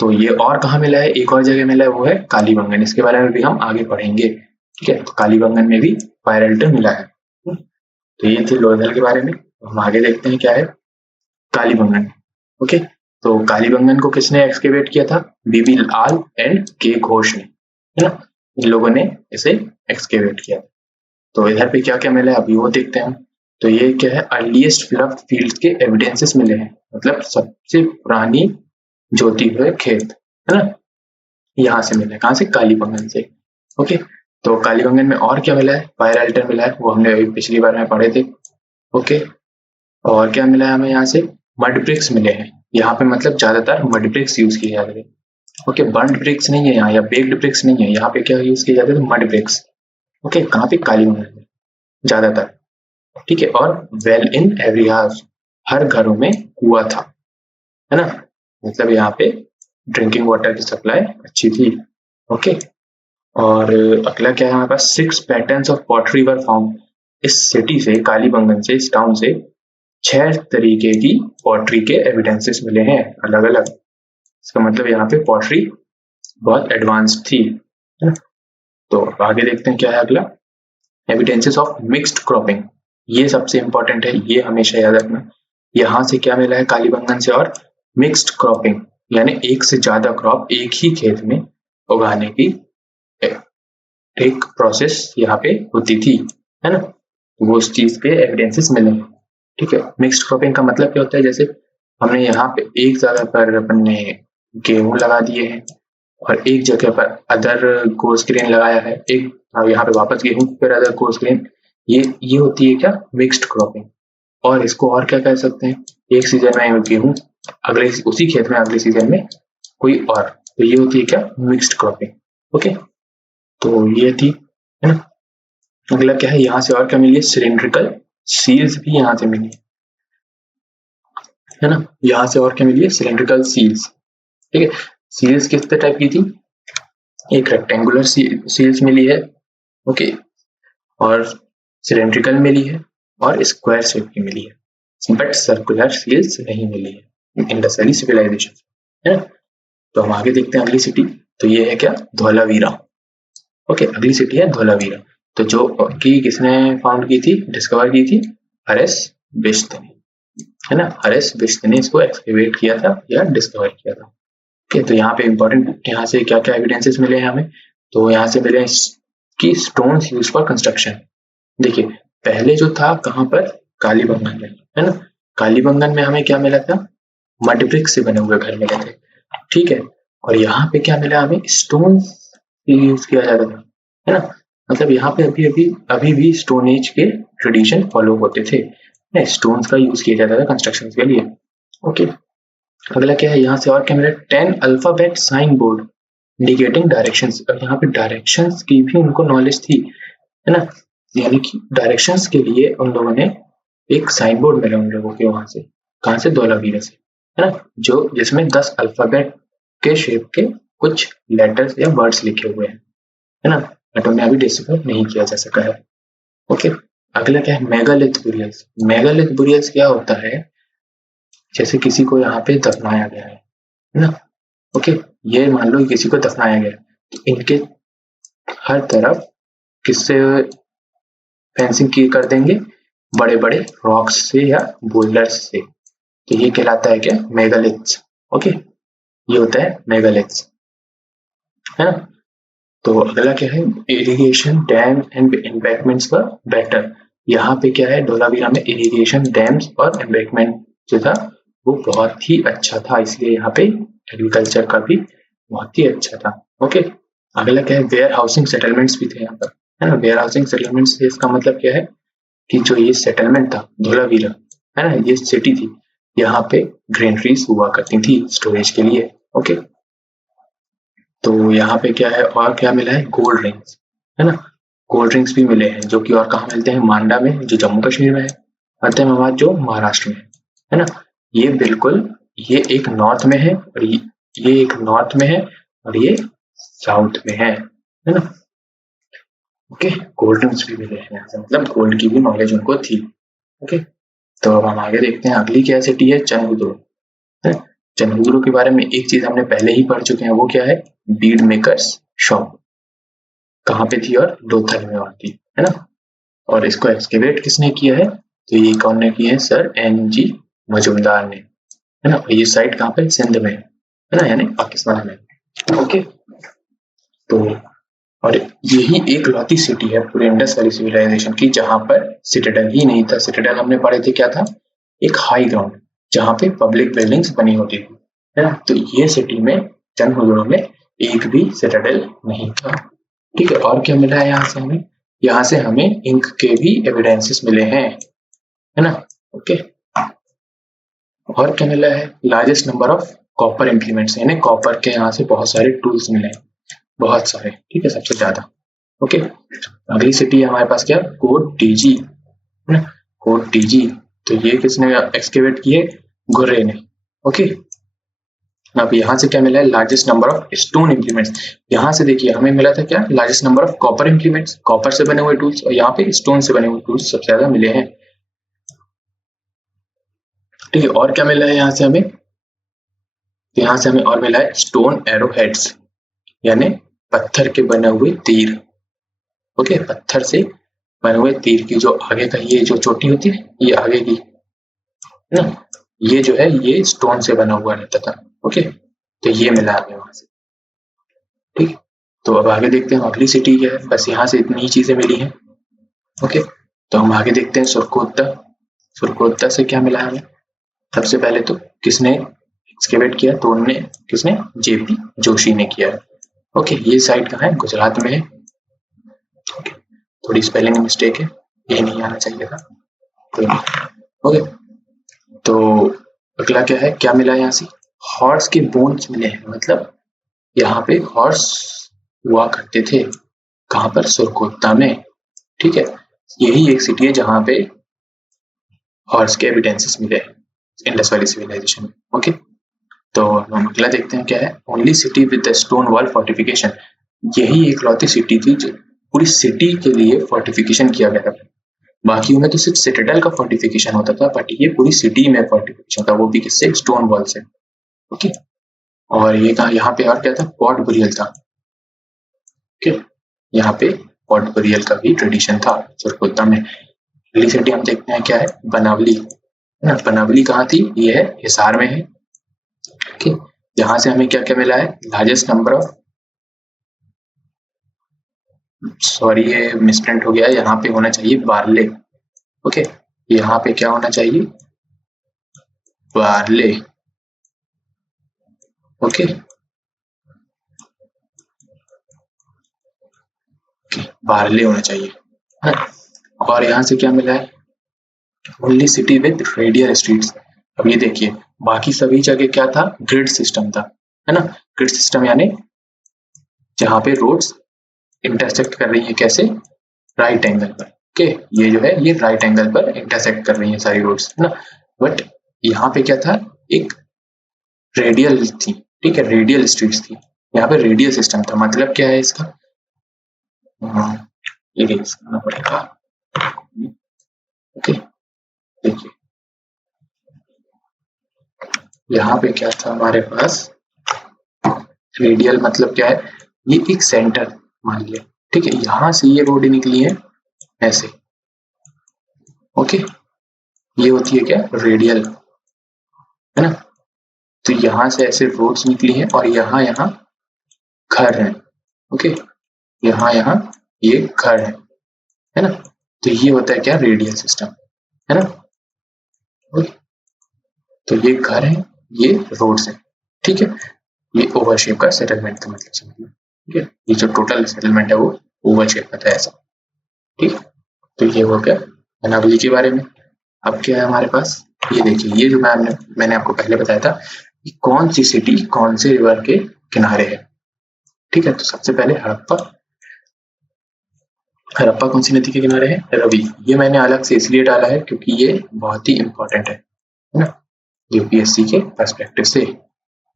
तो ये और कहाँ मिला है, एक और जगह मिला है, वो है कालीबंगन। इसके बारे में भी हम आगे पढ़ेंगे। ठीक है, तो कालीबंगन में भी फायर अल्टर मिला है। तो ये थे लोथल के बारे में। हम आगे देखते हैं क्या है, कालीबंगन। ओके, तो कालीबंगन को किसने एक्सकेवेट किया था, बीबी लाल एंड के घोष ने, है ना। इन लोगों ने इसे एक्सकेवेट किया। तो इधर पे क्या क्या मिला है अभी वो देखते हैं। तो ये क्या है, अर्लीस्ट फ्लड फील्ड के एविडेंसेस मिले हैं, मतलब सबसे पुरानी जोती हुए खेत, है ना। यहाँ से मिला है, कहाँ से, कालीबंगन से। ओके, तो कालीबंगन में और क्या मिला है, पायराल्टर मिला है, वो हमने अभी पिछली बार में पढ़े थे। ओके, और क्या मिला है हमें यहाँ से, मड ब्रिक्स मिले हैं। यहाँ पे मतलब ज्यादातर मड ब्रिक्स यूज किए जाते थे। ओके, बर्न्ड ब्रिक्स नहीं है यहाँ, या बेक्ड ब्रिक्स नहीं है, यहाँ पे क्या यूज किए जाते थे, मड ब्रिक्स। ओके, कहाँ पे, कालीबंगन में ज्यादातर। ठीक है, और वेल इन एवरी हाउस, हर घरों में कुआं था, है ना, मतलब यहाँ पे ड्रिंकिंग वाटर की सप्लाई अच्छी थी। ओके, और अगला क्या है हमारे पास, 6 patterns of pottery were found. इस सिटी से, कालीबंगन से, इस टाउन से 6 तरीके की पॉटरी के एविडेंसेस मिले हैं अलग अलग। इसका मतलब यहाँ पे पॉटरी बहुत एडवांस थी, है ना। तो आगे देखते हैं क्या है अगला, एविडेंसेस ऑफ मिक्स्ड क्रॉपिंग। ये सबसे इंपॉर्टेंट है, ये हमेशा याद रखना। यहाँ से क्या मिला है कालीबंगन से, और मिक्स्ड क्रॉपिंग, यानी एक से ज्यादा क्रॉप एक ही खेत में उगाने की एक प्रोसेस यहाँ पे होती थी, है ना। वो उस चीज के एविडेंसेस मिले। ठीक है, मिक्स्ड क्रॉपिंग का मतलब क्या होता है, जैसे हमने यहाँ पे एक जगह पर अपन ने गेहूं लगा दिए हैं और एक जगह पर अदर कोर्स ग्रेन लगाया है, एक यहाँ पे वापस गेहूं फिर अदर कोर्स ग्रेन, ये होती है क्या, मिक्स्ड क्रॉपिंग। और इसको और क्या कह सकते हैं, एक सीजन में गेहूं, अगले उसी खेत में अगले सीजन में कोई और, तो ये होती है क्या, मिक्स्ड क्रॉपिंग। ओके, तो ये थी, है ना। अगला क्या है, यहाँ से और क्या मिली है, सिलिंड्रिकल सील्स भी यहाँ से मिली है ना। यहाँ से और क्या मिली है, सिलिंड्रिकल सील्स। ठीक है, सील्स किस टाइप की थी, एक रेक्टेंगुलर सील्स मिली है, ओके, और सिलेंड्रिकल मिली है, और स्क्वायर शेप की मिली है, बट सर्कुलर सील्स नहीं मिली है इंडस वैली सिविलाइजेशन, है ना। तो हम आगे देखते हैं अगली सिटी, तो ये है क्या, धौलावीरा। ओके, अगली सिटी है धौलावीरा। तो जो की किसने फाउंड की थी, डिस्कवर की थी, हरेस बिश्त ने, है ना, हरेस बिश्त ने इसको एक्सकेवेट किया था या डिस्कवर किया था। ओके, तो यहाँ पे इंपॉर्टेंट, यहाँ से क्या क्या एविडेंसेस मिले हैं हमें, तो यहाँ से मिले कि स्टोन्स यूज फॉर कंस्ट्रक्शन। देखिए, पहले जो था कहाँ पर, कालीबंगन में, है ना। कालीबंगन में हमें क्या मिला था, मड ब्रिक से बने हुए घर मिले थे। ठीक है, और यहाँ पे क्या मिला हमें, स्टोन यूज किया जाता था, है ना। मतलब यहाँ पे अभी भी स्टोन एज के ट्रेडिशन फॉलो होते थे, स्टोन्स का यूज किया जाता था कंस्ट्रक्शन के लिए। ओके, अगला क्या है, यहाँ से और क्या मिला, 10 alphabet sign board indicating directions. और यहाँ पे डायरेक्शंस की भी उनको नॉलेज थी, है ना, यानी कि डायरेक्शंस के लिए उन लोगों ने एक साइन बोर्ड मिला उन लोगों के वहां से, कहाँ से, धौलावीरा से, है ना, जो जिसमें 10 अल्फाबेट के शेप के कुछ लेटर्स या वर्ड्स लिखे हुए हैं, है ना, बट उन्हें अभी डिस्कवर नहीं किया जा सका है। ओके, अगला क्या है, मेगालिथ बुरियल्स। मेगालिथ बुरियल्स क्या होता है, जैसे किसी को यहाँ पे दफनाया गया है ना। ओके, ये मान लो किसी को दफनाया गया, तो इनके हर तरफ किससे फेंसिंग की कर देंगे, बड़े बड़े रॉक्स से या बोल्डर्स से। तो ये कहलाता है क्या, मेगालिथ्स। ओके, ये होता है मेगालिथ्स, है ना। तो अगला क्या है, इरिगेशन डैम एंड एम्बैंकमेंट्स का बेटर। यहाँ पे क्या है, धौलावीरा में इरिगेशन डैम्स और एम्बैंकमेंट जो था वो बहुत ही अच्छा था, इसलिए यहाँ पे एग्रीकल्चर का भी बहुत ही अच्छा था। ओके, अगला क्या है, वेयर हाउसिंग सेटलमेंट्स भी थे यहाँ पर, है ना। वेयर हाउसिंग सेटलमेंट्स से इसका मतलब क्या है कि जो ये सेटलमेंट था धौलावीरा, है ना, ये सिटी थी, यहाँ पे ग्रेनरीज हुआ करती थी स्टोरेज के लिए। ओके, तो यहाँ पे क्या है, और क्या मिला है, गोल्ड रिंग्स, है ना। गोल्ड रिंग्स भी मिले हैं, जो कि और कहाँ मिलते हैं, मांडा में, जो जम्मू कश्मीर में है, फतेहाबाद जो महाराष्ट्र में है ना। ये बिल्कुल, ये एक नॉर्थ में है, और ये एक नॉर्थ में है, और ये साउथ में है ना। ओके, गोल्ड रिंग्स भी मिले हैं यहाँ से, मतलब गोल्ड की भी नॉलेज उनको थी। ओके, तो अब हम आगे देखते हैं, अगली क्या सिटी है, चनहुद्रो। चनहुद्रो के बारे में एक चीज हमने पहले ही पढ़ चुके हैं, वो क्या है, बीड मेकर्स शॉप, कहाँ पे थी, और लोथल में और थी, है ना। और इसको एक्सकेवेट किसने किया है, तो ये कौन ने किया है, सर NG मजुमदार ने, है ना। और ये साइट कहाँ पे, सिंध में, है ना, यानी पाकिस्तान में। ओके, तो और यही एक लौती सिटी है पूरे इंडस वैली सिविलाइजेशन की जहां पर सिटाडेल ही नहीं था। सिटाडेल हमने पढ़े थे क्या था, एक हाई ग्राउंड जहां पे पब्लिक बिल्डिंग्स बनी होती थी, है ना। तो ये सिटी में, चनहुद्रो में एक भी सिटाडेल नहीं था। ठीक है, और क्या मिला है यहाँ से हमें? यहाँ से हमें इंक के भी एविडेंसेस मिले हैं, है ना? ओके, और क्या मिला है? Largest number of copper implements, यानी कॉपर के यहाँ से बहुत सारे टूल्स मिले हैं, बहुत सारे। ठीक है, सबसे ज्यादा। ओके, अगली सिटी है हमारे पास क्या? कोट डीजी, है ना? कोट डीजी, तो ये किसने एक्सकेवेट किए? घुर्रे ने। ओके, अब यहाँ से क्या मिला है? Largest number of stone implements. यहाँ से देखिए हमें मिला था क्या? Largest number of copper implements, copper से बने हुए टूल्स, और यहाँ पे स्टोन से बने हुए टूल्स सबसे ज्यादा मिले हैं। ठीक है, और क्या मिला है यहाँ से हमें? यहाँ से हमें और मिला है स्टोन एरो हेड्स, यानी पत्थर के बने हुए तीर। ओके, पत्थर से बने हुए तीर की जो आगे का ये जो चोटी होती है, ये आगे की, है ना, ये जो है ये स्टोन से बना हुआ रहता था। ओके, तो ये मिला हमें वहां से। ठीक, तो अब आगे देखते हैं अगली सिटी क्या है। बस यहाँ से इतनी ही चीजें मिली हैं। ओके, तो हम आगे देखते हैं सुरकोत्ता। सुरकोत्ता से क्या मिला हमें? सबसे पहले तो किसने एक्सकेवेट किया? तो उनने किसने? जेपी जोशी ने किया है। ओके, ये साइट कहाँ है? गुजरात में है। ओके, थोड़ी स्पेलिंग मिस्टेक है, ये नहीं आना चाहिए था। ओके, तो अगला क्या है? क्या मिला यहाँ से? हॉर्स के बोन्स मिले हैं, मतलब यहाँ पे हॉर्स हुआ करते थे। कहाँ पर? सुरकोत्ता में। ठीक है, यही एक सिटी है जहाँ पे हॉर्स के एविडेंसेस मिले हैं इंडस वैली सिविलाइजेशन में। ओके, तो हम अगला देखते हैं क्या है। Only city with the stone wall fortification, यही एकलौती सिटी थी जो पूरी सिटी के लिए फोर्टिफिकेशन किया गया था। बाकी में तो सिर्फ सिटाडेल का फोर्टिफिकेशन होता था, बट ये पूरी सिटी में फोर्टिफिकेशन था, वो भी किससे? स्टोन वॉल से। ओके, और ये कहा यहाँ पे और क्या था? पॉट बुरियल था। ओके, यहाँ पे पॉट बुरियल का भी ट्रेडिशन था सुरकोत्ता में। अगली सिटी हम देखते हैं क्या है? बनावली, है ना? बनावली कहाँ थी? ये है हिसार में है। ओके, यहाँ से हमें क्या क्या मिला है? लार्जेस्ट नंबर ऑफ, सॉरी ये मिसप्रिंट हो गया है, यहाँ पे होना चाहिए बार्ले। ओके, यहाँ पे क्या होना चाहिए? बार्ले। ओके, बार्ले होना चाहिए, है? और यहाँ से क्या मिला है? Only city with radial streets. अब ये देखिए, बाकी सभी जगह क्या था? ग्रिड सिस्टम था, है ना? ग्रिड सिस्टम यानी जहाँ पे रोड्स इंटरसेक्ट कर रही है, कैसे? राइट एंगल पर। ओके, ये जो है ये राइट एंगल पर इंटरसेक्ट कर रही है सारी रोड्स, है ना? बट यहाँ पे क्या था? एक रेडियल थी। ठीक है, रेडियल स्ट्रीट्स थी, यहाँ पे रेडियल सिस्टम था। मतलब क्या है इसका? ये करना पड़ेगा। ओके, देखिए यहाँ पे क्या था हमारे पास? रेडियल मतलब क्या है? ये एक सेंटर मान लिया। ठीक है, यहाँ से ये रोड निकली है ऐसे। ओके, ये होती है क्या? रेडियल, है ना? तो यहाँ से ऐसे रोड्स निकली है और यहाँ यहाँ घर है। ओके, यहाँ यहाँ ये घर है ना? तो ये होता है क्या? रेडियल सिस्टम, है ना? ओके, तो ये घर है, ये रोड्स है। ठीक है, ये ओवर शेप का सेटलमेंट का मतलब समझिए। ठीक है, ये जो टोटल सेटलमेंट है वो ओवर शेप का था ऐसा। ठीक, तो ये हो गया बनावली के बारे में। अब क्या है हमारे पास? ये देखिए, ये जो मैंने आपको पहले बताया था कि कौन सी सिटी कौन से रिवर के किनारे है। ठीक है, तो सबसे पहले हड़प्पा। हड़प्पा कौन सी नदी के किनारे है? रवि। ये मैंने अलग से इसलिए डाला है क्योंकि ये बहुत ही इंपॉर्टेंट है ना? यूपीएससी के पर्सपेक्टिव से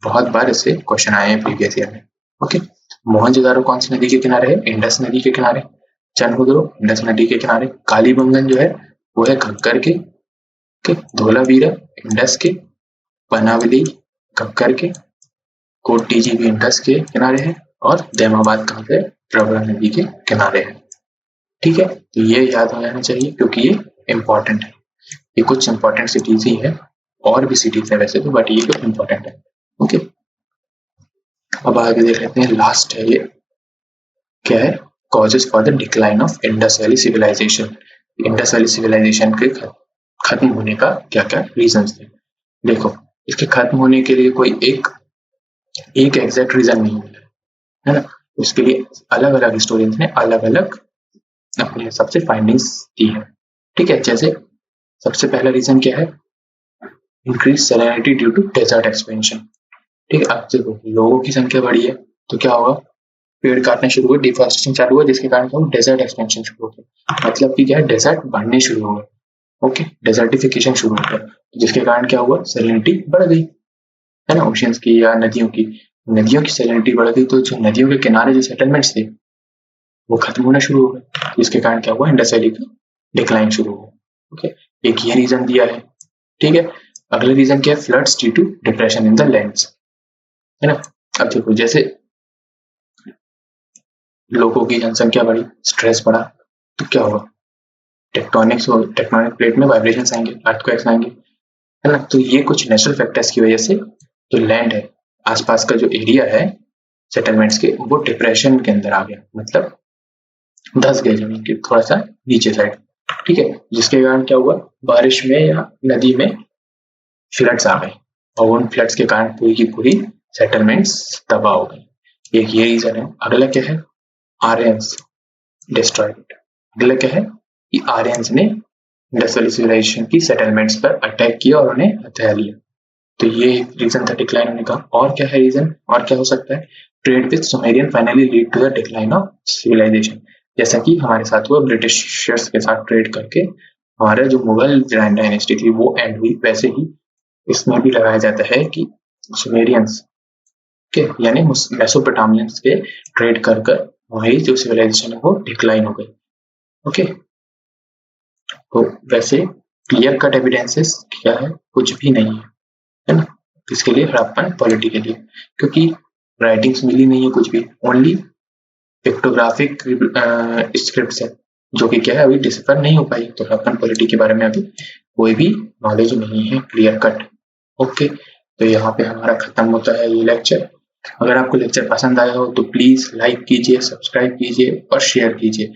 बहुत बार इससे क्वेश्चन आए हैं प्रीवियस ईयर में। ओके, मोहनजोदारो कौन सी नदी के किनारे है? इंडस नदी के किनारे। चंद्रपुर इंडस नदी के किनारे। कालीबंगन जो है वो है घग्गर के। धोलावीरा इंडस के। बनावली घग्गर के। कोटीजी भी इंडस के किनारे है। और दैमाबाद कहाँ पे? प्रवरा नदी के किनारे है। ठीक है, तो ये याद हो जाना चाहिए क्योंकि ये इंपॉर्टेंट है। ये कुछ इंपॉर्टेंट सिटीज ही है, और भी सिटीज है वैसे तो, बट ये कुछ इंपॉर्टेंट है। ओके, अब आगे देख लेते हैं, लास्ट है ये क्या है? Causes for the decline of Indus valley civilisation. Indus valley civilisation के खत्म होने का क्या क्या रीजंस थे? देखो, इसके खत्म होने के लिए कोई एक एग्जैक्ट रीजन नहीं मिला, है ना। उसके लिए अलग अलग हिस्टोरियंस ने अलग अलग अपने हिसाब से फाइंडिंग्स दी है। ठीक है, जैसे सबसे पहला रीजन क्या है, increase salinity due to desert expansion. ठीक है, अब देखो लोगों की संख्या बढ़ी है तो क्या होगा, पेड़ काटने शुरू हुए, डिफॉरेस्टेशन चालू हुआ, जिसके कारण क्या हुआ, डेजर्ट एक्सपेंशन शुरू हो गया। मतलब कि क्या है, डेजर्ट बढ़ने शुरू हो गए। ओके, डेजर्टिफिकेशन शुरू हो गया, जिसके कारण क्या हुआ, सैलिनिटी बढ़ गई, है ना, ओशियंस की या नदियों की। नदियों की सैलिनिटी बढ़ गई तो जो नदियों के किनारे जो सेटलमेंट्स थे वो खत्म होना शुरू हो गए, जिसके कारण क्या हुआ, इंडस वैली का डिक्लाइन शुरू हुआ। ओके, एक ये रीजन दिया है। ठीक है, अगला रीजन क्या है, floods due to depression in the lands, है ना। अब देखो जैसे लोगों की जनसंख्या बढ़ी, स्ट्रेस बढ़ा, तो क्या होगा, टेक्टोनिक प्लेट में वाइब्रेशंस आएंगे, अर्थक्वेक्स आएंगे, है ना। तो ये कुछ नेचुरल फैक्टर्स की वजह से जो लैंड है, आसपास का जो एरिया है सेटलमेंट्स के, वो डिप्रेशन के अंदर आ गया, मतलब धस गए जमीन के थोड़ा सा नीचे साइड। ठीक है, जिसके कारण क्या हुआ, बारिश में या नदी में फ्लड्स आ गए, और उन फ्लड्स के कारण पूरी की पूरी सेटलमेंट्स तबाह हो गई। एक ये रीजन है। अगला क्या है, आर्यंस डिस्ट्रॉयड। अगला क्या है कि आर्यंस ने इंडस वैली सिविलाइजेशन की सेटलमेंट्स पर अटैक किया और उन्हें हथिया लिया। तो ये रीजन था डिक्लाइन होने का। और क्या है रीजन, और क्या हो सकता है, trade with Sumerian finally lead to the decline of civilisation. जैसा कि हमारे साथ हुआ ब्रिटिशर्स के साथ ट्रेड करके हमारा जो मुगल डायनेस्टी थी वो एंड हुई, वैसे ही इसमें भी लगाया जाता है कि सुमेरियंस के यानी मेसोपोटामियंस के ट्रेड कर कर वही जो सिविलाइजेशन है वो डिक्लाइन हो गई। ओके, तो वैसे क्लियर कट एविडेंसेस क्या है, कुछ भी नहीं है ना। किसके लिए, हड़प्पन पॉलिटी के लिए, क्योंकि राइटिंग्स मिली नहीं है कुछ भी, ओनली पिक्टोग्राफिक स्क्रिप्ट्स है जो कि क्या है अभी डिस्कवर नहीं हो पाई। तो हड़प्पन पॉलिटी के बारे में अभी कोई भी नॉलेज नहीं है क्लियर कट। ओके, तो यहाँ पे हमारा खत्म होता है ये लेक्चर। अगर आपको लेक्चर पसंद आया हो तो प्लीज लाइक कीजिए, सब्सक्राइब कीजिए और शेयर कीजिए।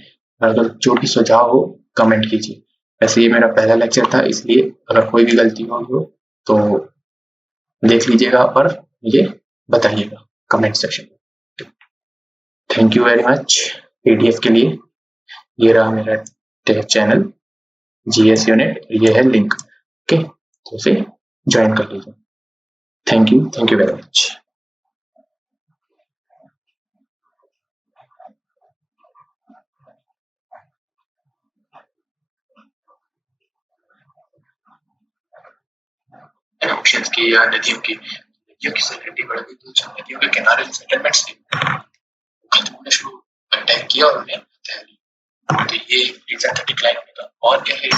और अगर जो भी सुझाव हो कमेंट कीजिए। वैसे ये मेरा पहला लेक्चर था, इसलिए अगर कोई भी गलती हो तो देख लीजिएगा और मुझे बताइएगा कमेंट सेक्शन में। Thank you very much. PDF के लिए ये रहा मेरा चैनल जीएस यूनिट, ये है लिंक। ओके, तो उसे ज्वाइन कर लीजिए। Thank you very much. Options की या नदियों की सैलिनिटी बढ़ गई तो नदियों के किनारे जो सेटलमेंट्स थे खत्म होने शुरू, अटैक किया और उन्हें हथिया लिया। तो ये रीजन था डिक्लाइन होने का। और क्या है,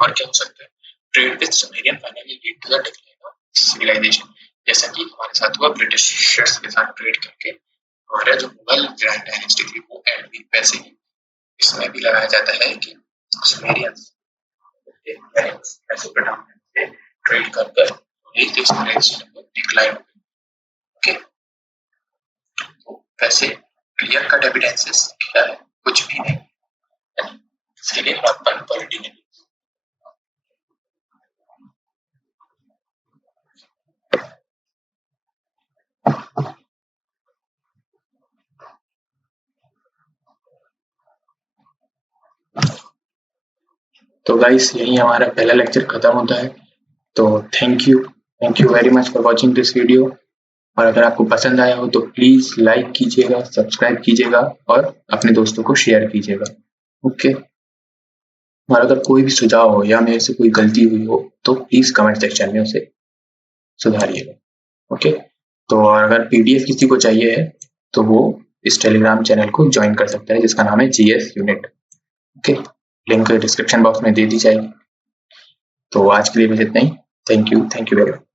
और क्या हो सकता है, trade with Sumerian finally lead to the decline of civilisation. जैसा कि हमारे साथ हुआ ब्रिटिशर्स के साथ ट्रेड करके हमारा जो मुगल डायनेस्टी थी वो एंड हुई, वैसे ही इसमें भी लगाया जाता है कि सुमेरियंस से ट्रेड कर कर एक जो सिविलाइजेशन वो डिक्लाइन हो गई। ओके, तो वैसे क्लियर कट एविडेंसेस क्या है, कुछ भी नहीं है, इसके लिए हड़प्पन पॉलिटी नहीं। तो गाइस यही हमारा पहला लेक्चर खत्म होता है। तो thank you very much for watching this video. और अगर आपको पसंद आया हो तो प्लीज लाइक कीजिएगा, सब्सक्राइब कीजिएगा और अपने दोस्तों को शेयर कीजिएगा। ओके, और अगर कोई भी सुझाव हो या मेरे से कोई गलती हुई हो तो प्लीज कमेंट सेक्शन में उसे सुधारिएगा। ओके, तो अगर पीडीएफ किसी को चाहिए है तो वो इस टेलीग्राम चैनल को ज्वाइन कर सकता है जिसका नाम है GS unit. Okay, link description box में दे दी जाएगी। तो आज के लिए बस इतना ही। Thank you very much.